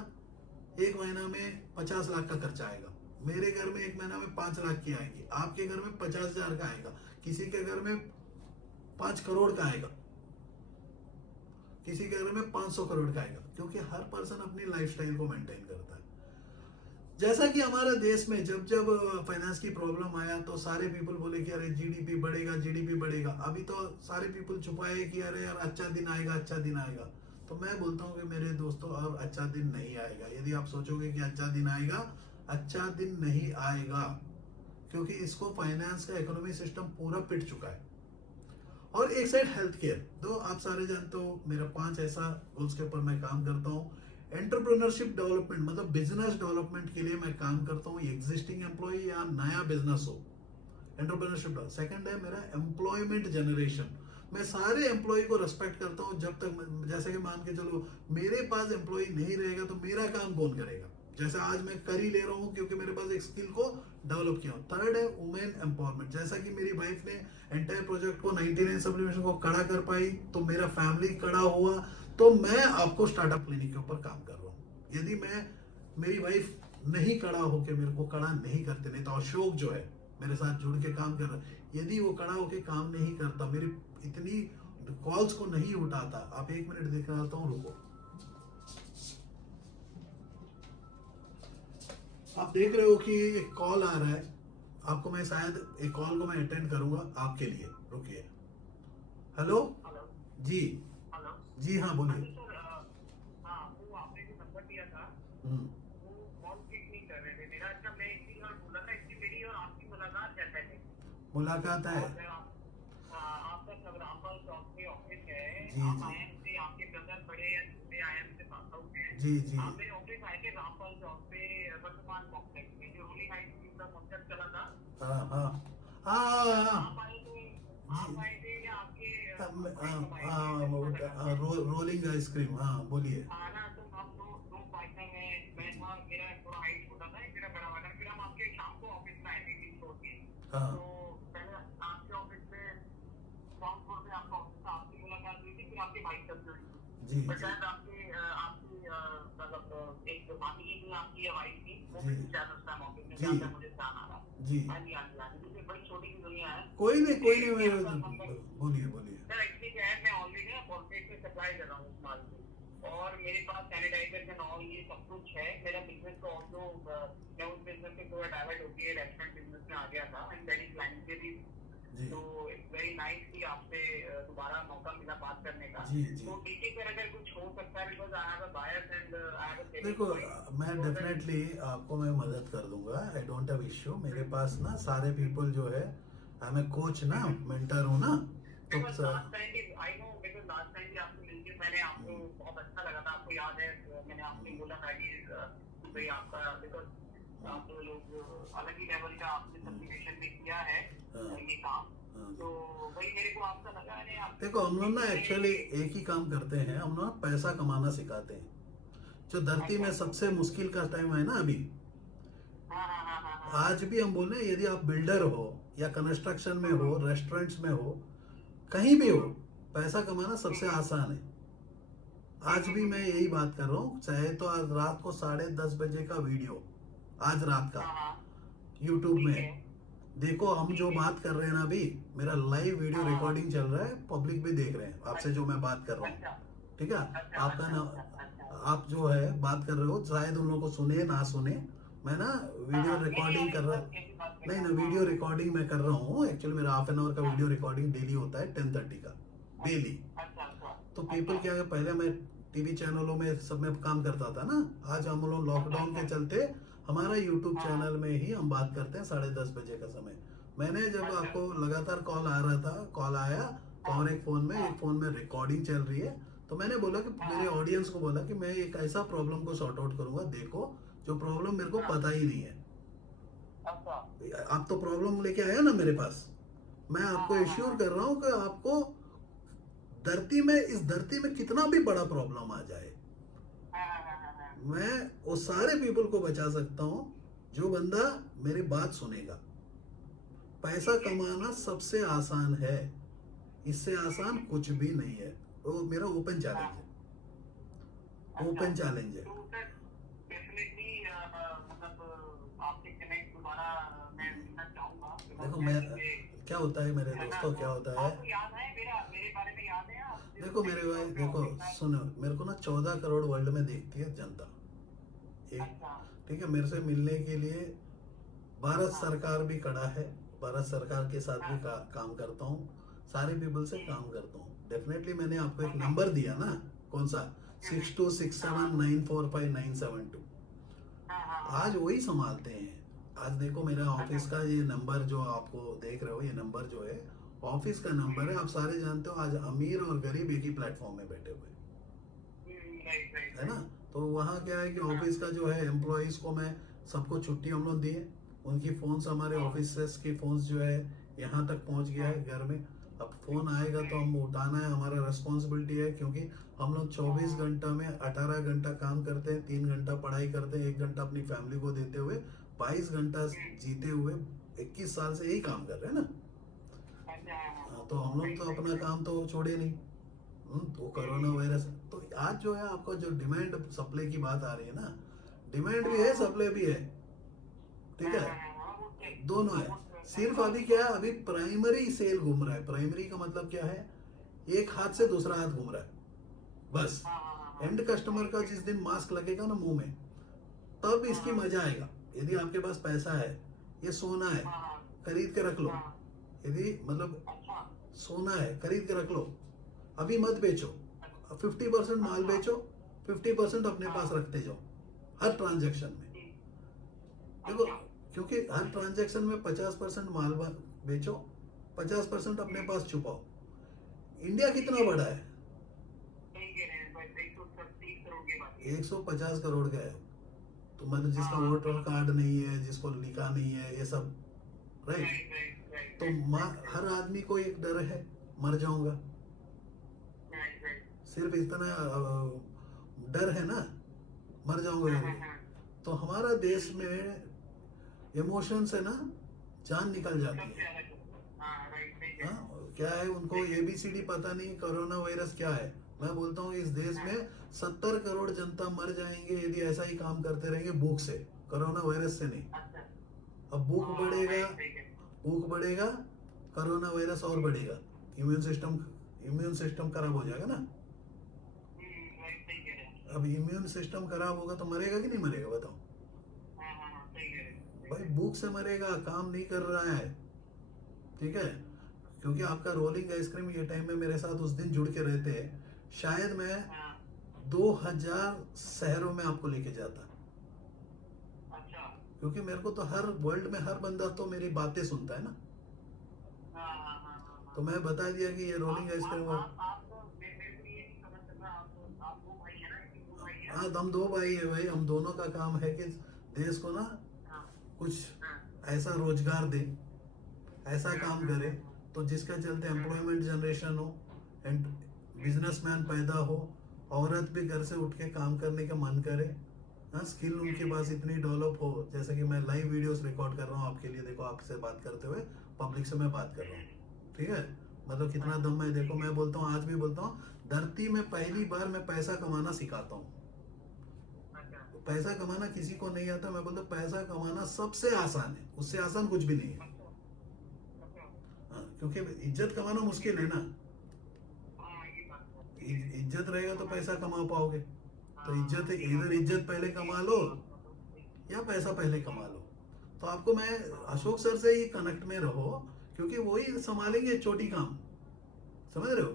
1 महीना में 50 लाख का खर्चा आएगा। मेरे घर में 1 महीना में 5 लाख की आएगी। आपके घर में 50,000 का आएगा। किसी के घर में 5 करोड़ का आएगा, किसी के घर में 500 करोड़ का आएगा, क्योंकि हर पर्सन अपनी लाइफस्टाइल को मेंटेन करता है। जैसा कि हमारे देश में जब जब फाइनेंस की प्रॉब्लम आया तो सारे पीपल बोले कि अरे जीडीपी बढ़ेगा, जीडीपी बढ़ेगा। अभी तो सारे पीपल छुपाए कि अरे यार अच्छा दिन आएगा, अच्छा दिन आएगा। तो मैं बोलता हूँ कि मेरे दोस्तों, अब अच्छा दिन नहीं आएगा। यदि आप सोचोगे कि अच्छा दिन आएगा, अच्छा दिन नहीं आएगा, क्योंकि इसको फाइनेंस का इकोनॉमी सिस्टम पूरा पिट चुका है। और एक साइड हेल्थ केयर। तो आप सारे जानते हो मेरा 5 ऐसा गोल्स के ऊपर मैं काम करता हूँ। एंटरप्रेन्योरशिप डेवलपमेंट मतलब बिजनेस डेवलपमेंट के लिए मैं काम करता हूँ, एग्जिस्टिंग एम्प्लॉय या नया बिजनेस हो। एंटरप्रेन्योरशिप सेकंड है मेरा एम्प्लॉयमेंट जनरेशन। मैं सारे एम्प्लॉय को रेस्पेक्ट करता हूँ। जब तक जैसे कि मान के चलो मेरे पास एम्प्लॉय नहीं रहेगा तो मेरा काम कौन करेगा। जैसे आज मैं कर ही ले रहा हूँ क्योंकि मेरे पास एक स्किल को डेवलप किया। थर्ड है वुमेन एम्पावरमेंट। जैसा कि मेरी वाइफ ने एंटायर प्रोजेक्ट को 99 सब्लिमेशन को खड़ा कर पाई तो मेरा फैमिली खड़ा हुआ। तो मैं आपको स्टार्टअप क्लिनिक के ऊपर काम कर रहा हूँ। यदि मैं मेरी वाइफ नहीं खड़ा होके मेरे को खड़ा नहीं करते, नहीं तो अशोक जो है मेरे साथ जुड़ के काम कर रहा है, यदि वो खड़ा होके काम नहीं करता, मेरी इतनी कॉल्स को नहीं उठाता। आप 1 मिनट देखना आता हूँ, रुको। आप देख रहे हो कि एक कॉल आ रहा है आपको। मैं शायद एक कॉल को मैं अटेंड करूंगा आपके लिए, रुकिए। हेलो। हेलो। जी। हेलो। जी हाँ हाँ बोलिए। जी सर। हाँ, वो आपने जो नंबर दिया था हम्म। वो कॉल पिक नहीं कर रहे थे मेरा। अच्छा, मैं एक चीज और बोला था, इसकी मेरी और आपकी मुलाकात है पहले। मुलाकात है। और आपका सब रामपाल चौक पे ऑफिस है। जी आप जी आए मुझे, आपके ब्रदर बड़े या छोटे आए मुझे पास आउट हैं। जी जी। आप मेरे ऑफिस आए थे रामपाल चौक पे, वर्तमान कॉम्प्लेक्स में जो रूलिंग हाई स्कूल का कॉन्सेप्ट चला था। हाँ हाँ हाँ हाँ। आप आए थे। जी। आप आए थे या आपके भाई हाँ साहब आए थे, हाँ, मेरे को पता लगता है। रोलिंग आइसक्रीम, हाँ बोलिए। हाँ ना, तो हम दो दो पार्टनर हैं। मैं था, मेरा थोड़ा हाइट छोटा था, एक मेरा बड़ा वाला। फिर हम आपके शाम को ऑफिस में आए थे तीन फ्लोर के। हाँ तो पहले आपके ऑफिस में ग्राउंड फ्लोर पे आपका ऑफिस था, आपकी मुलाकात हुई थी, फिर आपके भाई साहब से हुई थी। जी पर जी शायद मतलब एक भाभी थी आपकी या वाइफ थी, वो जी भी थी शायद उस टाइम ऑफिस में, जी जहाँ तक मुझे ध्यान आ रहा। जी। हाँ जी, हाँ जी, हाँ जी। देखिए, बड़ी छोटी सी दुनिया है। कोई नहीं कोई नहीं, एक ही आपका मैं नंबर। बोलिए बोलिए। सर एक्चुअली क्या है, मैं ऑलरेडी ना कॉर्पोरेट में सप्लाई कर रहा हूँ उस माल को। और मेरे पास सैनिटाइजर एंड ऑल ये सब कुछ है। मेरा बिजनेस तो ऑल्सो मैं उस बिजनेस से थोड़ा डाइवर्ट होकर रेस्टोरेंट बिजनेस में आ गया था। I am very क्लाइंटेलिटी। जी तो इट्स वेरी नाइस कि आपसे दोबारा मौका मिला बात करने का। जी जी। तो डीटी पर अगर कुछ हो सकता है, because I have a bias and I have a selling देखो पॉइंट। मैं तो अगर डेफिनेटली आपको मैं मदद कर दूंगा, आई डोंट हैव इश्यू। मेरे पास ना सारे पीपल जो है, आई एम कोच ना, मेंटर हूँ ना। तो बिकॉज लास्ट टाइम भी I know, because last time भी आपको मिलके मैंने आपको बहुत अच्छा लगा था। आपको याद है मैंने आपसे बोला था कि भाई आपका, बिकॉज आप लोग अलग ही लेवल का आपने सब्लिमेशन में किया है ये काम। तो वही मेरे को आपका लगा है। आप देखो हम लोग ना एक्चुअली एक ही काम करते हैं, हम लोग पैसा कमाना सिखाते हैं। जो धरती अच्छा में अच्छा। सबसे मुश्किल का टाइम है ना अभी, हाँ हाँ हाँ हाँ हाँ हाँ। आज भी हम बोल रहे हैं, यदि आप बिल्डर हो या कंस्ट्रक्शन में हो, रेस्टोरेंट्स में हो, कहीं भी हो, पैसा कमाना सबसे आसान है। आज भी मैं यही बात कर रहा हूँ। चाहे तो आज रात को 10:30 बजे का वीडियो, आज रात का हाँ हाँ। यूट्यूब ठीक है। में देखो। हम जो ठीक है। बात कर रहे हैं ना अभी, मेरा लाइव वीडियो हाँ हाँ। रिकॉर्डिंग चल रहा है, पब्लिक भी देख रहे हैं आपसे जो मैं बात कर रहा हूँ। अच्छा ठीक है। अच्छा आपका अच्छा ना, अच्छा अच्छा। आप जो है बात कर रहे हो, शायद उन लोगों को सुने ना सुने, मैं ना हाँ वीडियो हाँ, नहीं नहीं, रिकॉर्डिंग और कर इस रहा। बात कैसी बात कर नहीं रहा ना, हूँ। हाँ वीडियो रिकॉर्डिंग मैं कर रहा हूँ। एक्चुअली मेरा हाफ एन आवर का हाँ वीडियो रिकॉर्डिंग डेली होता है 10:30 का, हाँ। डेली। अच्छा अच्छा तो अच्छा पीपल क्या है, पहले मैं टीवी चैनलों में सब में काम करता था ना। आज हम लोग अच्छा लॉकडाउन अच्छा। के चलते हमारा यूट्यूब हाँ हाँ। चैनल में ही हम बात करते हैं 10:30 बजे का समय। मैंने जब अच्छा। आपको लगातार कॉल आ रहा था, कॉल आया तो, हाँ और एक फोन में, हाँ एक फोन में रिकॉर्डिंग चल रही है। तो मैंने बोला कि मेरे हाँ ऑडियंस को बोला कि मैं एक ऐसा प्रॉब्लम को सॉर्ट आउट करूंगा, देखो जो प्रॉब्लम मेरे को हाँ। पता ही नहीं है। अच्छा। आप तो प्रॉब्लम लेके आया ना मेरे पास, मैं हाँ आपको हाँ हाँ एश्योर हाँ कर रहा हूँ कि आपको धरती में, इस धरती में कितना भी बड़ा प्रॉब्लम आ जाए, हाँ हाँ हाँ हाँ हाँ। मैं वो सारे पीपल को बचा सकता हूँ जो बंदा मेरी बात सुनेगा। पैसा ठीक है कमाना सबसे आसान है, इससे आसान कुछ भी नहीं है। वो मेरा ओपन हाँ। चैलेंज है, अच्छा। ओपन चैलेंज है। तो सर डेफिनेटली मतलब आपसे कनेक्ट दोबारा मैं मिलना चाहूंगा, बिकॉज देखो मैं मैं, मुझे क्या होता है मेरे है ना। दोस्तों, तो क्या होता है, आपको याद है मेरा, मेरे बारे में याद है, आप मुझे देखो मेरे सेकंड भाई, फ्लोर पे देखो ऑफिस है। सुनो, मेरे को ना 14 करोड़ वर्ल्ड में देखती है जनता, एक। अच्छा। ठीक है, मेरे से मिलने के लिए भारत हाँ सरकार भी खड़ा है, भारत सरकार के साथ हाँ। भी काम करता हूँ, सारे पीपल से हम्म। काम करता हूँ। डेफिनेटली मैंने आपको एक अच्छा। नंबर दिया ना, कौन सा, सिक्स टू सिक्स हाँ seven nine four five nine seven two हाँ हाँ हाँ आज हाँ। वही संभालते हैं। आज देखो मेरा अच्छा। ऑफिस का ये नंबर जो आपको देख रहे हो, ये नंबर जो है, ऑफिस का नंबर है। आप सारे जानते हो आज अमीर और गरीब एक ही प्लेटफॉर्म में बैठे हुए राइट राइट है ना। तो वहाँ क्या है कि ऑफिस का जो है एम्प्लॉयज को मैं सबको छुट्टी हम लोग दिए, उनकी फोन्स हमारे ऑफिस की फोन्स जो है यहाँ तक पहुँच गया है घर में। अब फोन आएगा तो हम उठाना है, हमारा रेस्पॉन्सिबिलिटी है, क्योंकि हम लोग 24 घंटा में 18 घंटा काम करते हैं, 3 घंटा पढ़ाई करते हैं, 1 घंटा अपनी फैमिली को देते हुए 22 घंटा जीते हुए 21 साल से यही काम कर रहे हैं ना। तो हम लोग तो अपना काम तो छोड़े नहीं। तो कोरोना वायरस तो आज जो है आपको जो डिमांड सप्लाई की बात आ रही है ना, डिमांड भी है सप्लाई भी है, ठीक है, दोनों है। सिर्फ अभी क्या है, अभी प्राइमरी सेल घूम रहा है। प्राइमरी का मतलब क्या है, एक हाथ से दूसरा हाथ घूम रहा है बस। एंड कस्टमर का जिस दिन मास्क लगेगा ना मुंह में, तब इसकी मजा आएगा। यदि आपके पास पैसा है, ये सोना है, खरीद के रख लो। यदि मतलब सोना है खरीद के रख लो, अभी मत बेचो। 50% माल बेचो, 50% अपने पास रखते जाओ हर ट्रांजैक्शन में। देखो, क्योंकि हर ट्रांजैक्शन में 50% माल बेचो, 50% अपने पास छुपाओ। इंडिया कितना बड़ा है, 150 करोड़ का है। तो मतलब जिसका वोटर कार्ड नहीं है, जिसको लिखा नहीं है, ये सब राइट। तो हर आदमी को एक डर है, मर जाऊंगा, सिर्फ इतना डर है ना, मर जाऊंगा करके। तो हमारा देश में इमोशन से ना जान निकल जाती है। क्या है, उनको ABCD पता नहीं कोरोना वायरस क्या है। मैं बोलता हूँ इस देश में 70 करोड़ जनता मर जाएंगे यदि ऐसा ही काम करते रहेंगे भूख से, कोरोना वायरस से नहीं। अब भूख बढ़ेगा, कोरोना वायरस और बढ़ेगा, इम्यून सिस्टम खराब हो जाएगा ना। अब इम्यून सिस्टम खराब होगा तो मरेगा कि नहीं मरेगा बताओ। भाई भूख से मरेगा, काम नहीं कर रहा है, ठीक है। क्योंकि आपका रोलिंग आइसक्रीम ये टाइम में मेरे साथ उस दिन जुड़ के रहते हैं, शायद मैं 2000 शहरों में आपको लेके जाता। क्योंकि मेरे को तो हर वर्ल्ड में हर बंदा तो मेरी बातें सुनता है ना। तो मैं बता दिया कि ये रोलिंग आइसक्रीम। हाँ, हम 2 भाई है भाई, हम दोनों का काम है कि देश को ना कुछ ऐसा रोजगार दे, ऐसा काम करे तो जिसका चलते एम्प्लॉयमेंट जनरेशन हो एंड बिजनेसमैन पैदा हो, औरत भी घर से उठ के काम करने का मन करे। हाँ, स्किल उनके पास इतनी डेवलप हो, जैसे कि मैं लाइव वीडियोस रिकॉर्ड कर रहा हूँ आपके लिए, देखो आपसे बात करते हुए पब्लिक से मैं बात कर रहा हूँ, ठीक है। मतलब कितना दम है, देखो मैं बोलता हूँ, आज भी बोलता हूँ, धरती में पहली बार मैं पैसा कमाना सिखाता हूँ। पैसा कमाना किसी को नहीं आता, मैं बोलता हूँ पैसा कमाना सबसे आसान है, उससे आसान कुछ भी नहीं है। क्योंकि इज्जत कमाना मुश्किल है ना। इज्जत रहेगा तो पैसा कमा पाओगे। तो इज्जत, इधर इज्जत पहले कमा लो या पैसा पहले कमा लो। तो आपको मैं अशोक सर से ही कनेक्ट में रहो, क्योंकि वही संभालेंगे छोटी काम, समझ रहे हो।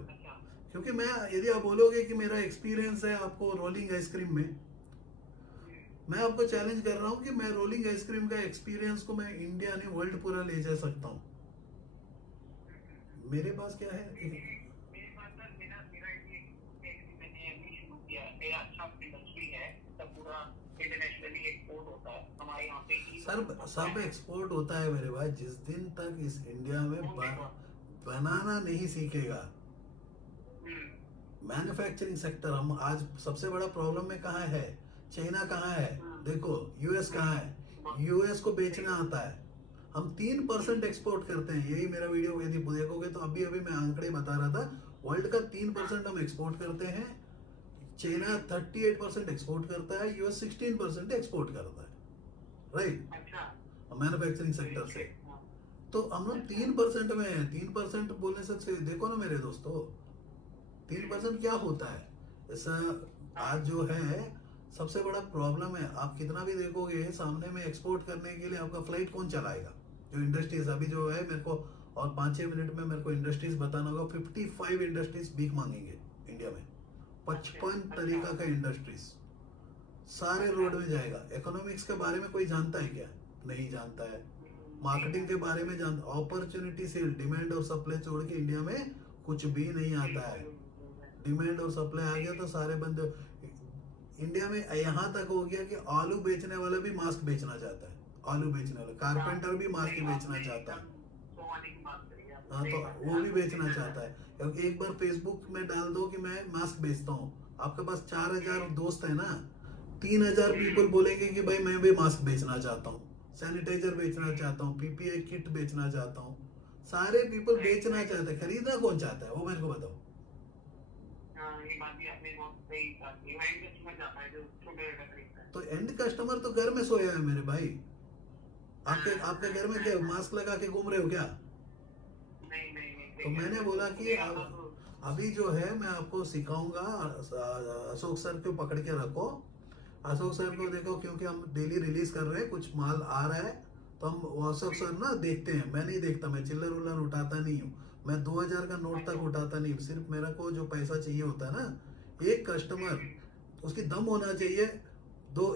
क्योंकि मैं, यदि आप बोलोगे कि मेरा एक्सपीरियंस है आपको रोलिंग आइसक्रीम में, मैं आपको चैलेंज कर रहा हूँ कि मैं रोलिंग आइसक्रीम का एक्सपीरियंस को मैं इंडिया ने वर्ल्ड पूरा ले जा सकता हूँ। मेरे पास क्या है, सब एक्सपोर्ट होता है मेरे भाई। जिस दिन तक इस इंडिया में बनाना नहीं सीखेगा, मैन्युफैक्चरिंग सेक्टर, हम आज सबसे बड़ा प्रॉब्लम में कहाँ है, चाइना कहाँ है, देखो US कहाँ है, US को बेचना आता है। हम 3% एक्सपोर्ट करते हैं, यही मेरा वीडियो यदि देखोगे तो अभी अभी मैं आंकड़े बता रहा था, वर्ल्ड का 3% हम एक्सपोर्ट करते हैं, चाइना 38% एक्सपोर्ट करता है, US 16% एक्सपोर्ट करता है, राइट, मैन्युफैक्चरिंग सेक्टर से। तो हम लोग 3% में है। 3% बोलने से देखो ना मेरे दोस्तों, 3% क्या होता है ऐसा। आज जो है सबसे बड़ा प्रॉब्लम है, आप कितना भी देखोगे सामने में एक्सपोर्ट करने के लिए आपका फ्लाइट कौन चलाएगा। जो इंडस्ट्रीज अभी जो है, मेरे को और 5-6 मिनट में मेरे को इंडस्ट्रीज बताना होगा। 55 इंडस्ट्रीज भीख मांगेंगे इंडिया में, 55 तरीका का इंडस्ट्रीज, सारे रोड में जाएगा। इकोनॉमिक्स के बारे में कोई जानता है क्या, नहीं जानता है। मार्केटिंग के बारे में जान, अपॉर्चुनिटी सेल, डिमांड और सप्लाई छोड़ के इंडिया में कुछ भी नहीं आता है। डिमांड और सप्लाई आ गया तो सारे बंदे, इंडिया में यहाँ तक हो गया कि आलू बेचने वाला भी मास्क बेचना चाहता है। आलू बेचने वाला कारपेंटर भी मास्क बेचना चाहता है। हाँ, तो वो भी बेचना चाहता है। क्योंकि एक बार फेसबुक में डाल दो कि मैं मास्क बेचता हूँ, आपके पास 4000 दोस्त है ना, 3000 पीपल बोलेंगे कि भाई मैं भी मास्क बेचना चाहता हूँ, सैनिटाइजर बेचना चाहता हूँ, पीपीई किट बेचना चाहता हूँ। सारे पीपल बेचना चाहते हैं, खरीदना कौन चाहता है वो मेरे को बताओ। ये बात भी आपने बहुत सही बात की। एंड कस्टमर जाता है जो छोटे रेट खरीदता है। तो एंड कस्टमर तो घर में सोया है मेरे भाई। आपके आपके घर में क्या मास्क लगा के घूम रहे हो क्या? नहीं नहीं नहीं। तो मैंने बोला कि अभी जो है मैं आपको सिखाऊंगा, अशोक सर को पकड़ के रखो, अशोक सर को देखो, क्योंकि हम डेली रिलीज कर रहे हैं, कुछ माल आ रहा है तो हम अशोक सर ना देखते हैं। मैं नहीं देखता, मैं चिल्लर उल्लर उठाता नहीं हूँ, मैं 2000 का नोट तक उठाता नहीं। सिर्फ मेरा को जो पैसा चाहिए होता है ना, एक कस्टमर उसकी दम होना चाहिए,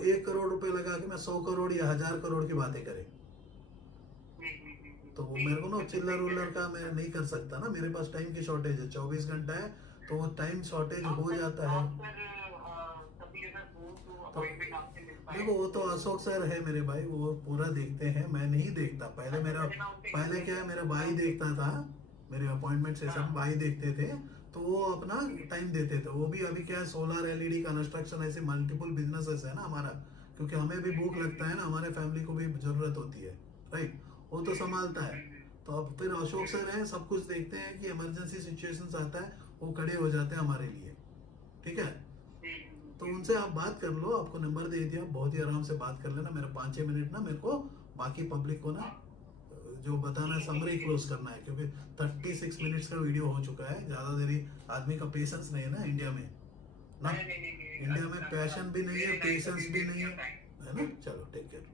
1 करोड़ रुपए लगा के मैं 100 करोड़ या 1000 करोड़ की बातें करें, तो वो मेरे को ना चिल्लर उल्लर का मैं नहीं कर सकता ना, मेरे पास टाइम की शॉर्टेज है, 24 घंटा है, तो वो टाइम शॉर्टेज हो जाता है। तो देखो वो तो अशोक सर है मेरे भाई, वो पूरा देखते हैं, मैं नहीं देखता। पहले क्या है, मेरा भाई देखता था, मेरे अपॉइंटमेंट सेशन भाई देखते थे, तो वो अपना टाइम देते थे। वो भी अभी क्या है, सोलर एलईडी कंस्ट्रक्शन, ऐसे मल्टीपल बिजनेसेस है ना हमारा, क्योंकि हमें भी भूख लगता है ना, हमारे फैमिली को भी जरूरत होती है, राइट, वो तो संभालता है। तो अब फिर अशोक सर है, सब कुछ देखते हैं कि इमरजेंसी सिचुएशंस आता है, वो खड़े हो जाते हैं हमारे लिए, ठीक है। तो उनसे आप बात कर लो, आपको नंबर दे दिया, बहुत ही आराम से बात कर लेना। मेरा 5-6 मिनट ना मेरे को बाकी पब्लिक को ना जो बताना है, समरी क्लोज करना है, क्योंकि 36 मिनट्स का वीडियो हो चुका है, ज्यादा देरी आदमी का पेशेंस नहीं है ना इंडिया में ना, इंडिया में पैशन भी नहीं है, पेशेंस भी नहीं है ना। चलो टेक केयर।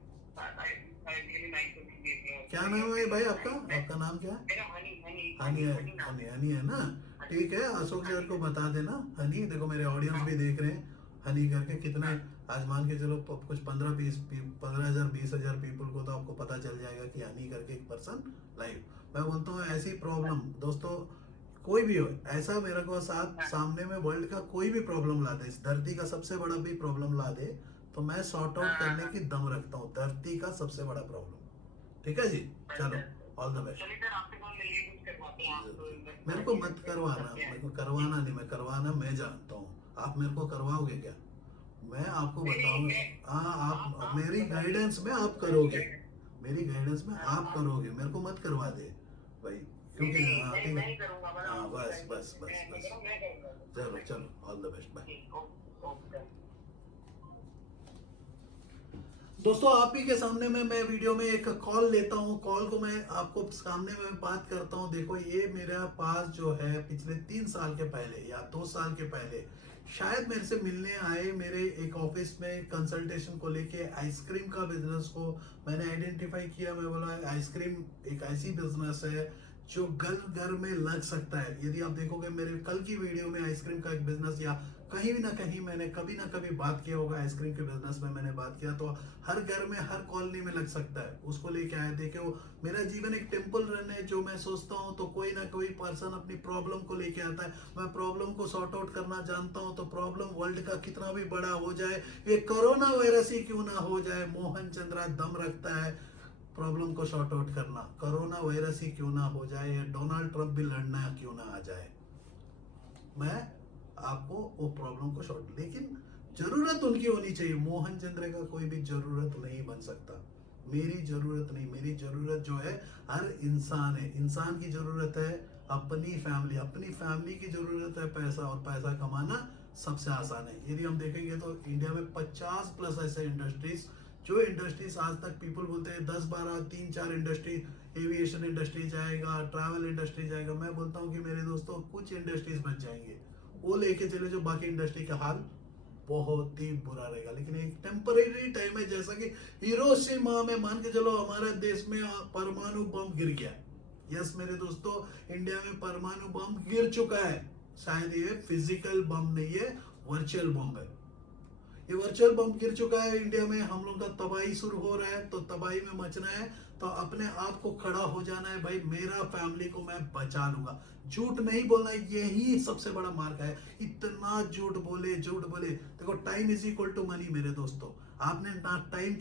क्या नाम है भाई आपका? आपका नाम क्या है? हनी है, हनी है ना, ठीक है। अशोक सर को बता देना हनी, देखो मेरे ऑडियंस भी देख रहे हैं, हनी करके कितने, आज मान के चलो कुछ 15,000 20,000 पीपल को तो आपको पता चल जाएगा कि हनी करके एक पर्सन लाइव। मैं बोलता हूँ ऐसी प्रॉब्लम दोस्तों कोई भी हो, ऐसा मेरे को सामने में वर्ल्ड का कोई भी प्रॉब्लम ला दे, इस धरती का सबसे बड़ा भी प्रॉब्लम ला दे, तो मैं सॉर्ट आउट करने की दम रखता हूँ, धरती का सबसे बड़ा प्रॉब्लम, ठीक है जी। चलो ऑल द बेस्ट। मेरे को मत करवाना, मेरे को करवाना नहीं, मैं करवाना मैं जानता हूँ, आप मेरे को करवाओगे क्या? मैं आपको बताऊंगा, हाँ आप मेरी गाइडेंस में आप करोगे, मेरी गाइडेंस में आप करोगे, मेरे को मत करवा दे भाई, क्योंकि हाँ ठीक है, हाँ बस बस बस बस, चलो चलो ऑल द बेस्ट, बाय। दोस्तों आप ही के सामने में मैं वीडियो में एक कॉल लेता हूँ, कॉल को मैं आपको सामने में बात करता हूँ। देखो ये मेरा पास जो है पिछले 3 साल के पहले या 2 साल के पहले शायद मेरे से मिलने आए, मेरे एक ऑफिस में कंसल्टेशन को लेके आइसक्रीम का बिजनेस को मैंने आइडेंटिफाई किया। मैं बोला आइसक्रीम एक ऐसी बिजनेस है जो घर घर में लग सकता है। यदि आप देखोगे मेरे कल की वीडियो में आइसक्रीम का एक बिजनेस, या कहीं भी ना कहीं मैंने कभी ना कभी बात किया होगा आइसक्रीम के बिजनेस में, मैंने बात किया, तो हर घर में हर कॉलोनी में लग सकता है, उसको लेके आए। देखो मेरा जीवन एक टेम्पल रन है, जो मैं सोचता हूँ तो कोई ना कोई पर्सन अपनी प्रॉब्लम को लेके आता है, मैं प्रॉब्लम को सॉर्ट आउट करना जानता हूँ। तो प्रॉब्लम वर्ल्ड का कितना भी बड़ा हो जाए, ये कोरोना वायरस ही क्यों ना हो जाए, मोहन चंद्रा दम रखता है प्रॉब्लम को सॉर्ट आउट करना। कोरोना वायरस ही क्यों ना हो जाए, डोनाल्ड ट्रंप भी लड़ना क्यों ना आ जाए, मैं आपको वो प्रॉब्लम को सॉर्ट, लेकिन जरूरत उनकी होनी चाहिए। मोहन चंद्र का कोई भी जरूरत नहीं बन सकता, मेरी जरूरत नहीं, मेरी जरूरत जो है हर इंसान है, इंसान की जरूरत है अपनी फैमिली की जरूरत है पैसा, और पैसा कमाना सबसे आसान है। यदि हम देखेंगे तो इंडिया में 50+ ऐसे इंडस्ट्रीज, जो इंडस्ट्रीज आज तक पीपल बोलते हैं 10-12 3-4 इंडस्ट्री, एविएशन इंडस्ट्री जाएगा, ट्रैवल इंडस्ट्री जाएगा, मैं बोलता हूँ कि मेरे दोस्तों कुछ इंडस्ट्रीज बच जाएंगे, वो लेके चले जो बाकी इंडस्ट्री का हाल बहुत ही बुरा रहेगा। लेकिन एक टेम्परेरी टाइम है, जैसा कि हिरोशिमा में मान के चलो हमारे देश में परमाणु बम गिर गया। यस मेरे दोस्तों, इंडिया में परमाणु बम गिर चुका है, शायद ये फिजिकल बम नहीं है, वर्चुअल बम है। ये वर्चुअल बम गिर चुका है इंडिया में, हम लोग का तबाही शुरू हो रहा है, तो तबाही में मचना है तो अपने आप को खड़ा हो जाना है, भाई मेरा फैमिली को मैं बचा लूंगा। झूठ नहीं बोलना, यही सबसे बड़ा मार्ग है। इतना झूठ बोले देखो, time is equal to money मेरे दोस्तों। आपने ना टाइम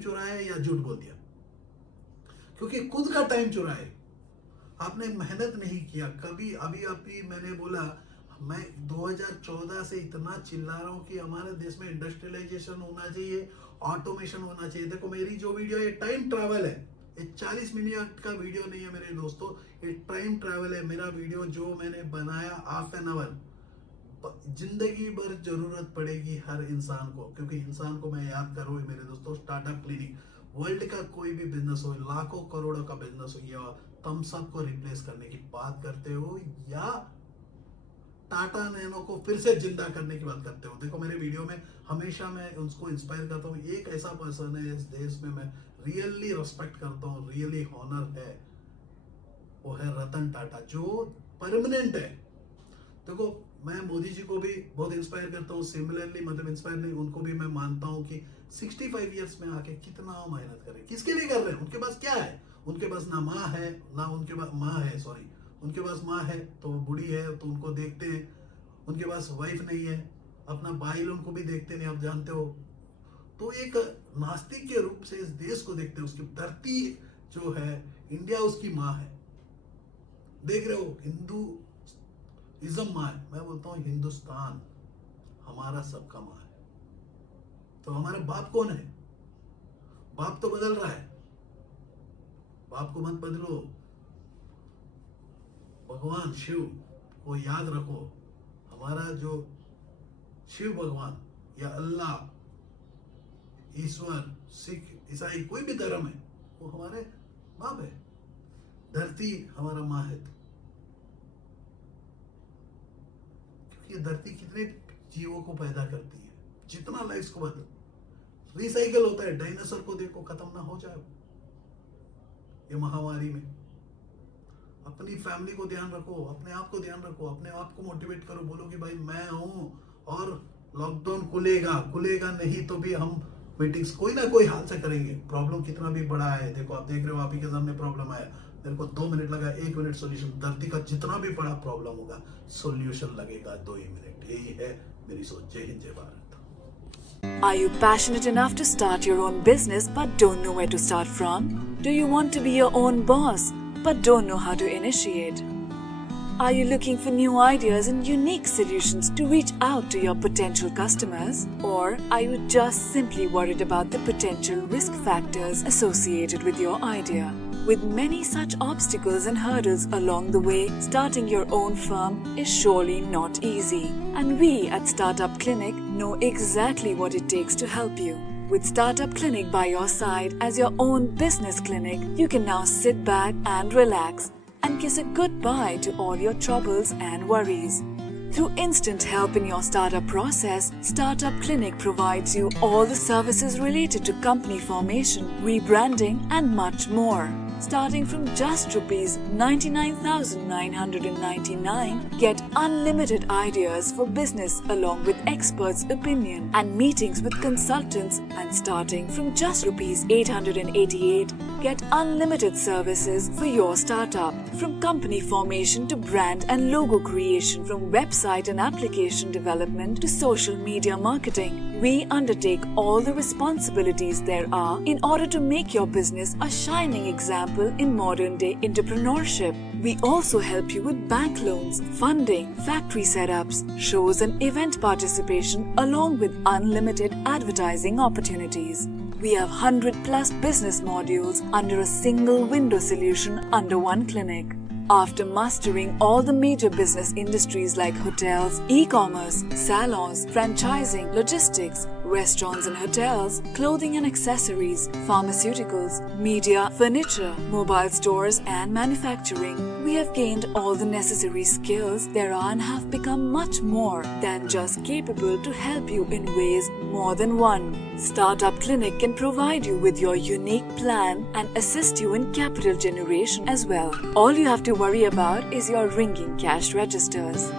चुराया या झूठ बोल दिया, क्योंकि खुद का टाइम चुराए। आपने मेहनत नहीं किया कभी। अभी मैंने बोला, मैं 2014 से इतना चिल्ला रहा हूं कि हमारे देश में इंडस्ट्रियलाइजेशन होना चाहिए, ऑटोमेशन होना चाहिए। देखो मेरी जो वीडियो है, टाइम ट्रैवल है, ये 40 मिनट का वीडियो नहीं है मेरे दोस्तों, ये टाइम ट्रैवल है। मेरा वीडियो जो मैंने बनाया हाफ एन आवर, जिंदगी भर जरूरत पड़ेगी हर इंसान को, क्योंकि इंसान को मैं याद करूँ मेरे दोस्तों, स्टार्टअप क्लिनिक, वर्ल्ड का कोई भी बिजनेस हो, लाखों करोड़ों का बिजनेस हो, या तुम सबको रिप्लेस करने की बात करते हो, या टाटा नैनो को फिर से जिंदा करने की बात करते हो। देखो मेरे वीडियो में हमेशा मैं उसको इंस्पायर करता हूँ। एक ऐसा पर्सन है इस देश में मैं रियली रिस्पेक्ट करता हूँ, रियली ऑनर है, वो है रतन टाटा, जो परमानेंट है। देखो मैं मोदी जी को भी बहुत इंस्पायर करता हूँ, सिमिलरली मतलब इंस्पायर नहीं, उनको भी मैं मानता हूँ कि 65 इयर्स में आके कितना मेहनत करें, किसके लिए कर रहे हैं। उनके पास क्या है, उनके पास ना माँ है, ना उनके पास उनके पास माँ है तो बूढ़ी है तो उनको देखते हैं, उनके पास वाइफ नहीं है, अपना भाई उनको भी देखते नहीं, आप जानते हो। तो एक नास्तिक के रूप से इस देश को देखते हैं, उसकी धरती जो है इंडिया उसकी माँ है। देख रहे हो, हिंदुइज्म माँ है, मैं बोलता हूँ हिंदुस्तान हमारा सबका माँ है। तो हमारा बाप कौन है? बाप तो बदल रहा है, बाप को मत बदलो, भगवान शिव को याद रखो। हमारा जो शिव भगवान या अल्लाह, ईश्वर, सिख, ईसाई, कोई भी धर्म है, वो हमारे बाप है। धरती हमारा माँ है, क्योंकि ये धरती कितने जीवों को पैदा करती है, जितना लाइफ को बदल रिसाइकल होता है। डायनासोर को देखो, खत्म ना हो जाए ये महामारी में। अपनी फैमिली को ध्यान रखो, अपने आप को ध्यान रखो, अपने आप को मोटिवेट करो, बोलो कि भाई मैं हूं, और लॉकडाउन खुलेगा नहीं तो भी हम मीटिंग्स कोई ना कोई हाल से करेंगे। प्रॉब्लम कितना भी बड़ा है, देखो आप देख रहे हो, आप ही के सामने प्रॉब्लम आया, मेरे को 2 मिनट लगा, 1 मिनट सोल्यूशन। धरती का जितना भी बड़ा प्रॉब्लम होगा, सोल्यूशन लगेगा 2 ही मिनट। यही है मेरी सोच। जय हिंद, जय Bharat. Are you passionate enough to start your own business but don't know where to start from? Do you want to be your own boss but don't know how to initiate? Are you looking for new ideas and unique solutions to reach out to your potential customers? Or are you just simply worried about the potential risk factors associated with your idea? With many such obstacles and hurdles along the way, starting your own firm is surely not easy. And we at Startup Clinic know exactly what it takes to help you. With Startup Clinic by your side as your own business clinic, you can now sit back and relax and kiss a goodbye to all your troubles and worries. Through instant help in your startup process, Startup Clinic provides you all the services related to company formation, rebranding and much more. Starting from just Rs 99,999, get unlimited ideas for business along with experts' opinion and meetings with consultants, and starting from just Rs 888, get unlimited services for your startup. From company formation to brand and logo creation, from website and application development to social media marketing, we undertake all the responsibilities there are in order to make your business a shining example in modern day entrepreneurship. We also help you with bank loans, funding, factory setups, shows and event participation along with unlimited advertising opportunities. We have 100+ business modules under a single window solution under one clinic. After mastering all the major business industries like hotels, e-commerce, salons, franchising, logistics, restaurants and hotels, clothing and accessories, pharmaceuticals, media, furniture, mobile stores and manufacturing, we have gained all the necessary skills there are and have become much more than just capable to help you in ways more than one. Startup Clinic can provide you with your unique plan and assist you in capital generation as well. All you have to worry about is your ringing cash registers.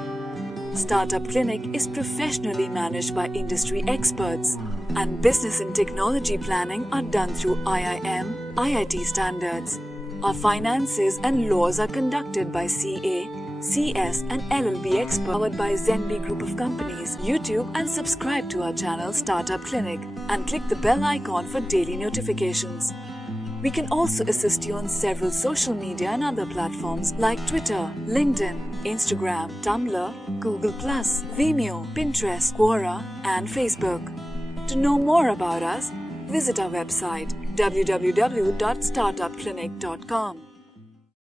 Startup Clinic is professionally managed by industry experts, and business and technology planning are done through IIM, IIT standards. Our finances and laws are conducted by CA, CS and LLB experts, powered by Zenbi Group of Companies. YouTube and subscribe to our channel Startup Clinic and click the bell icon for daily notifications. We can also assist you on several social media and other platforms like Twitter, LinkedIn, Instagram, Tumblr, Google+, Vimeo, Pinterest, Quora and Facebook. To know more about us, visit our website www.startupclinic.com.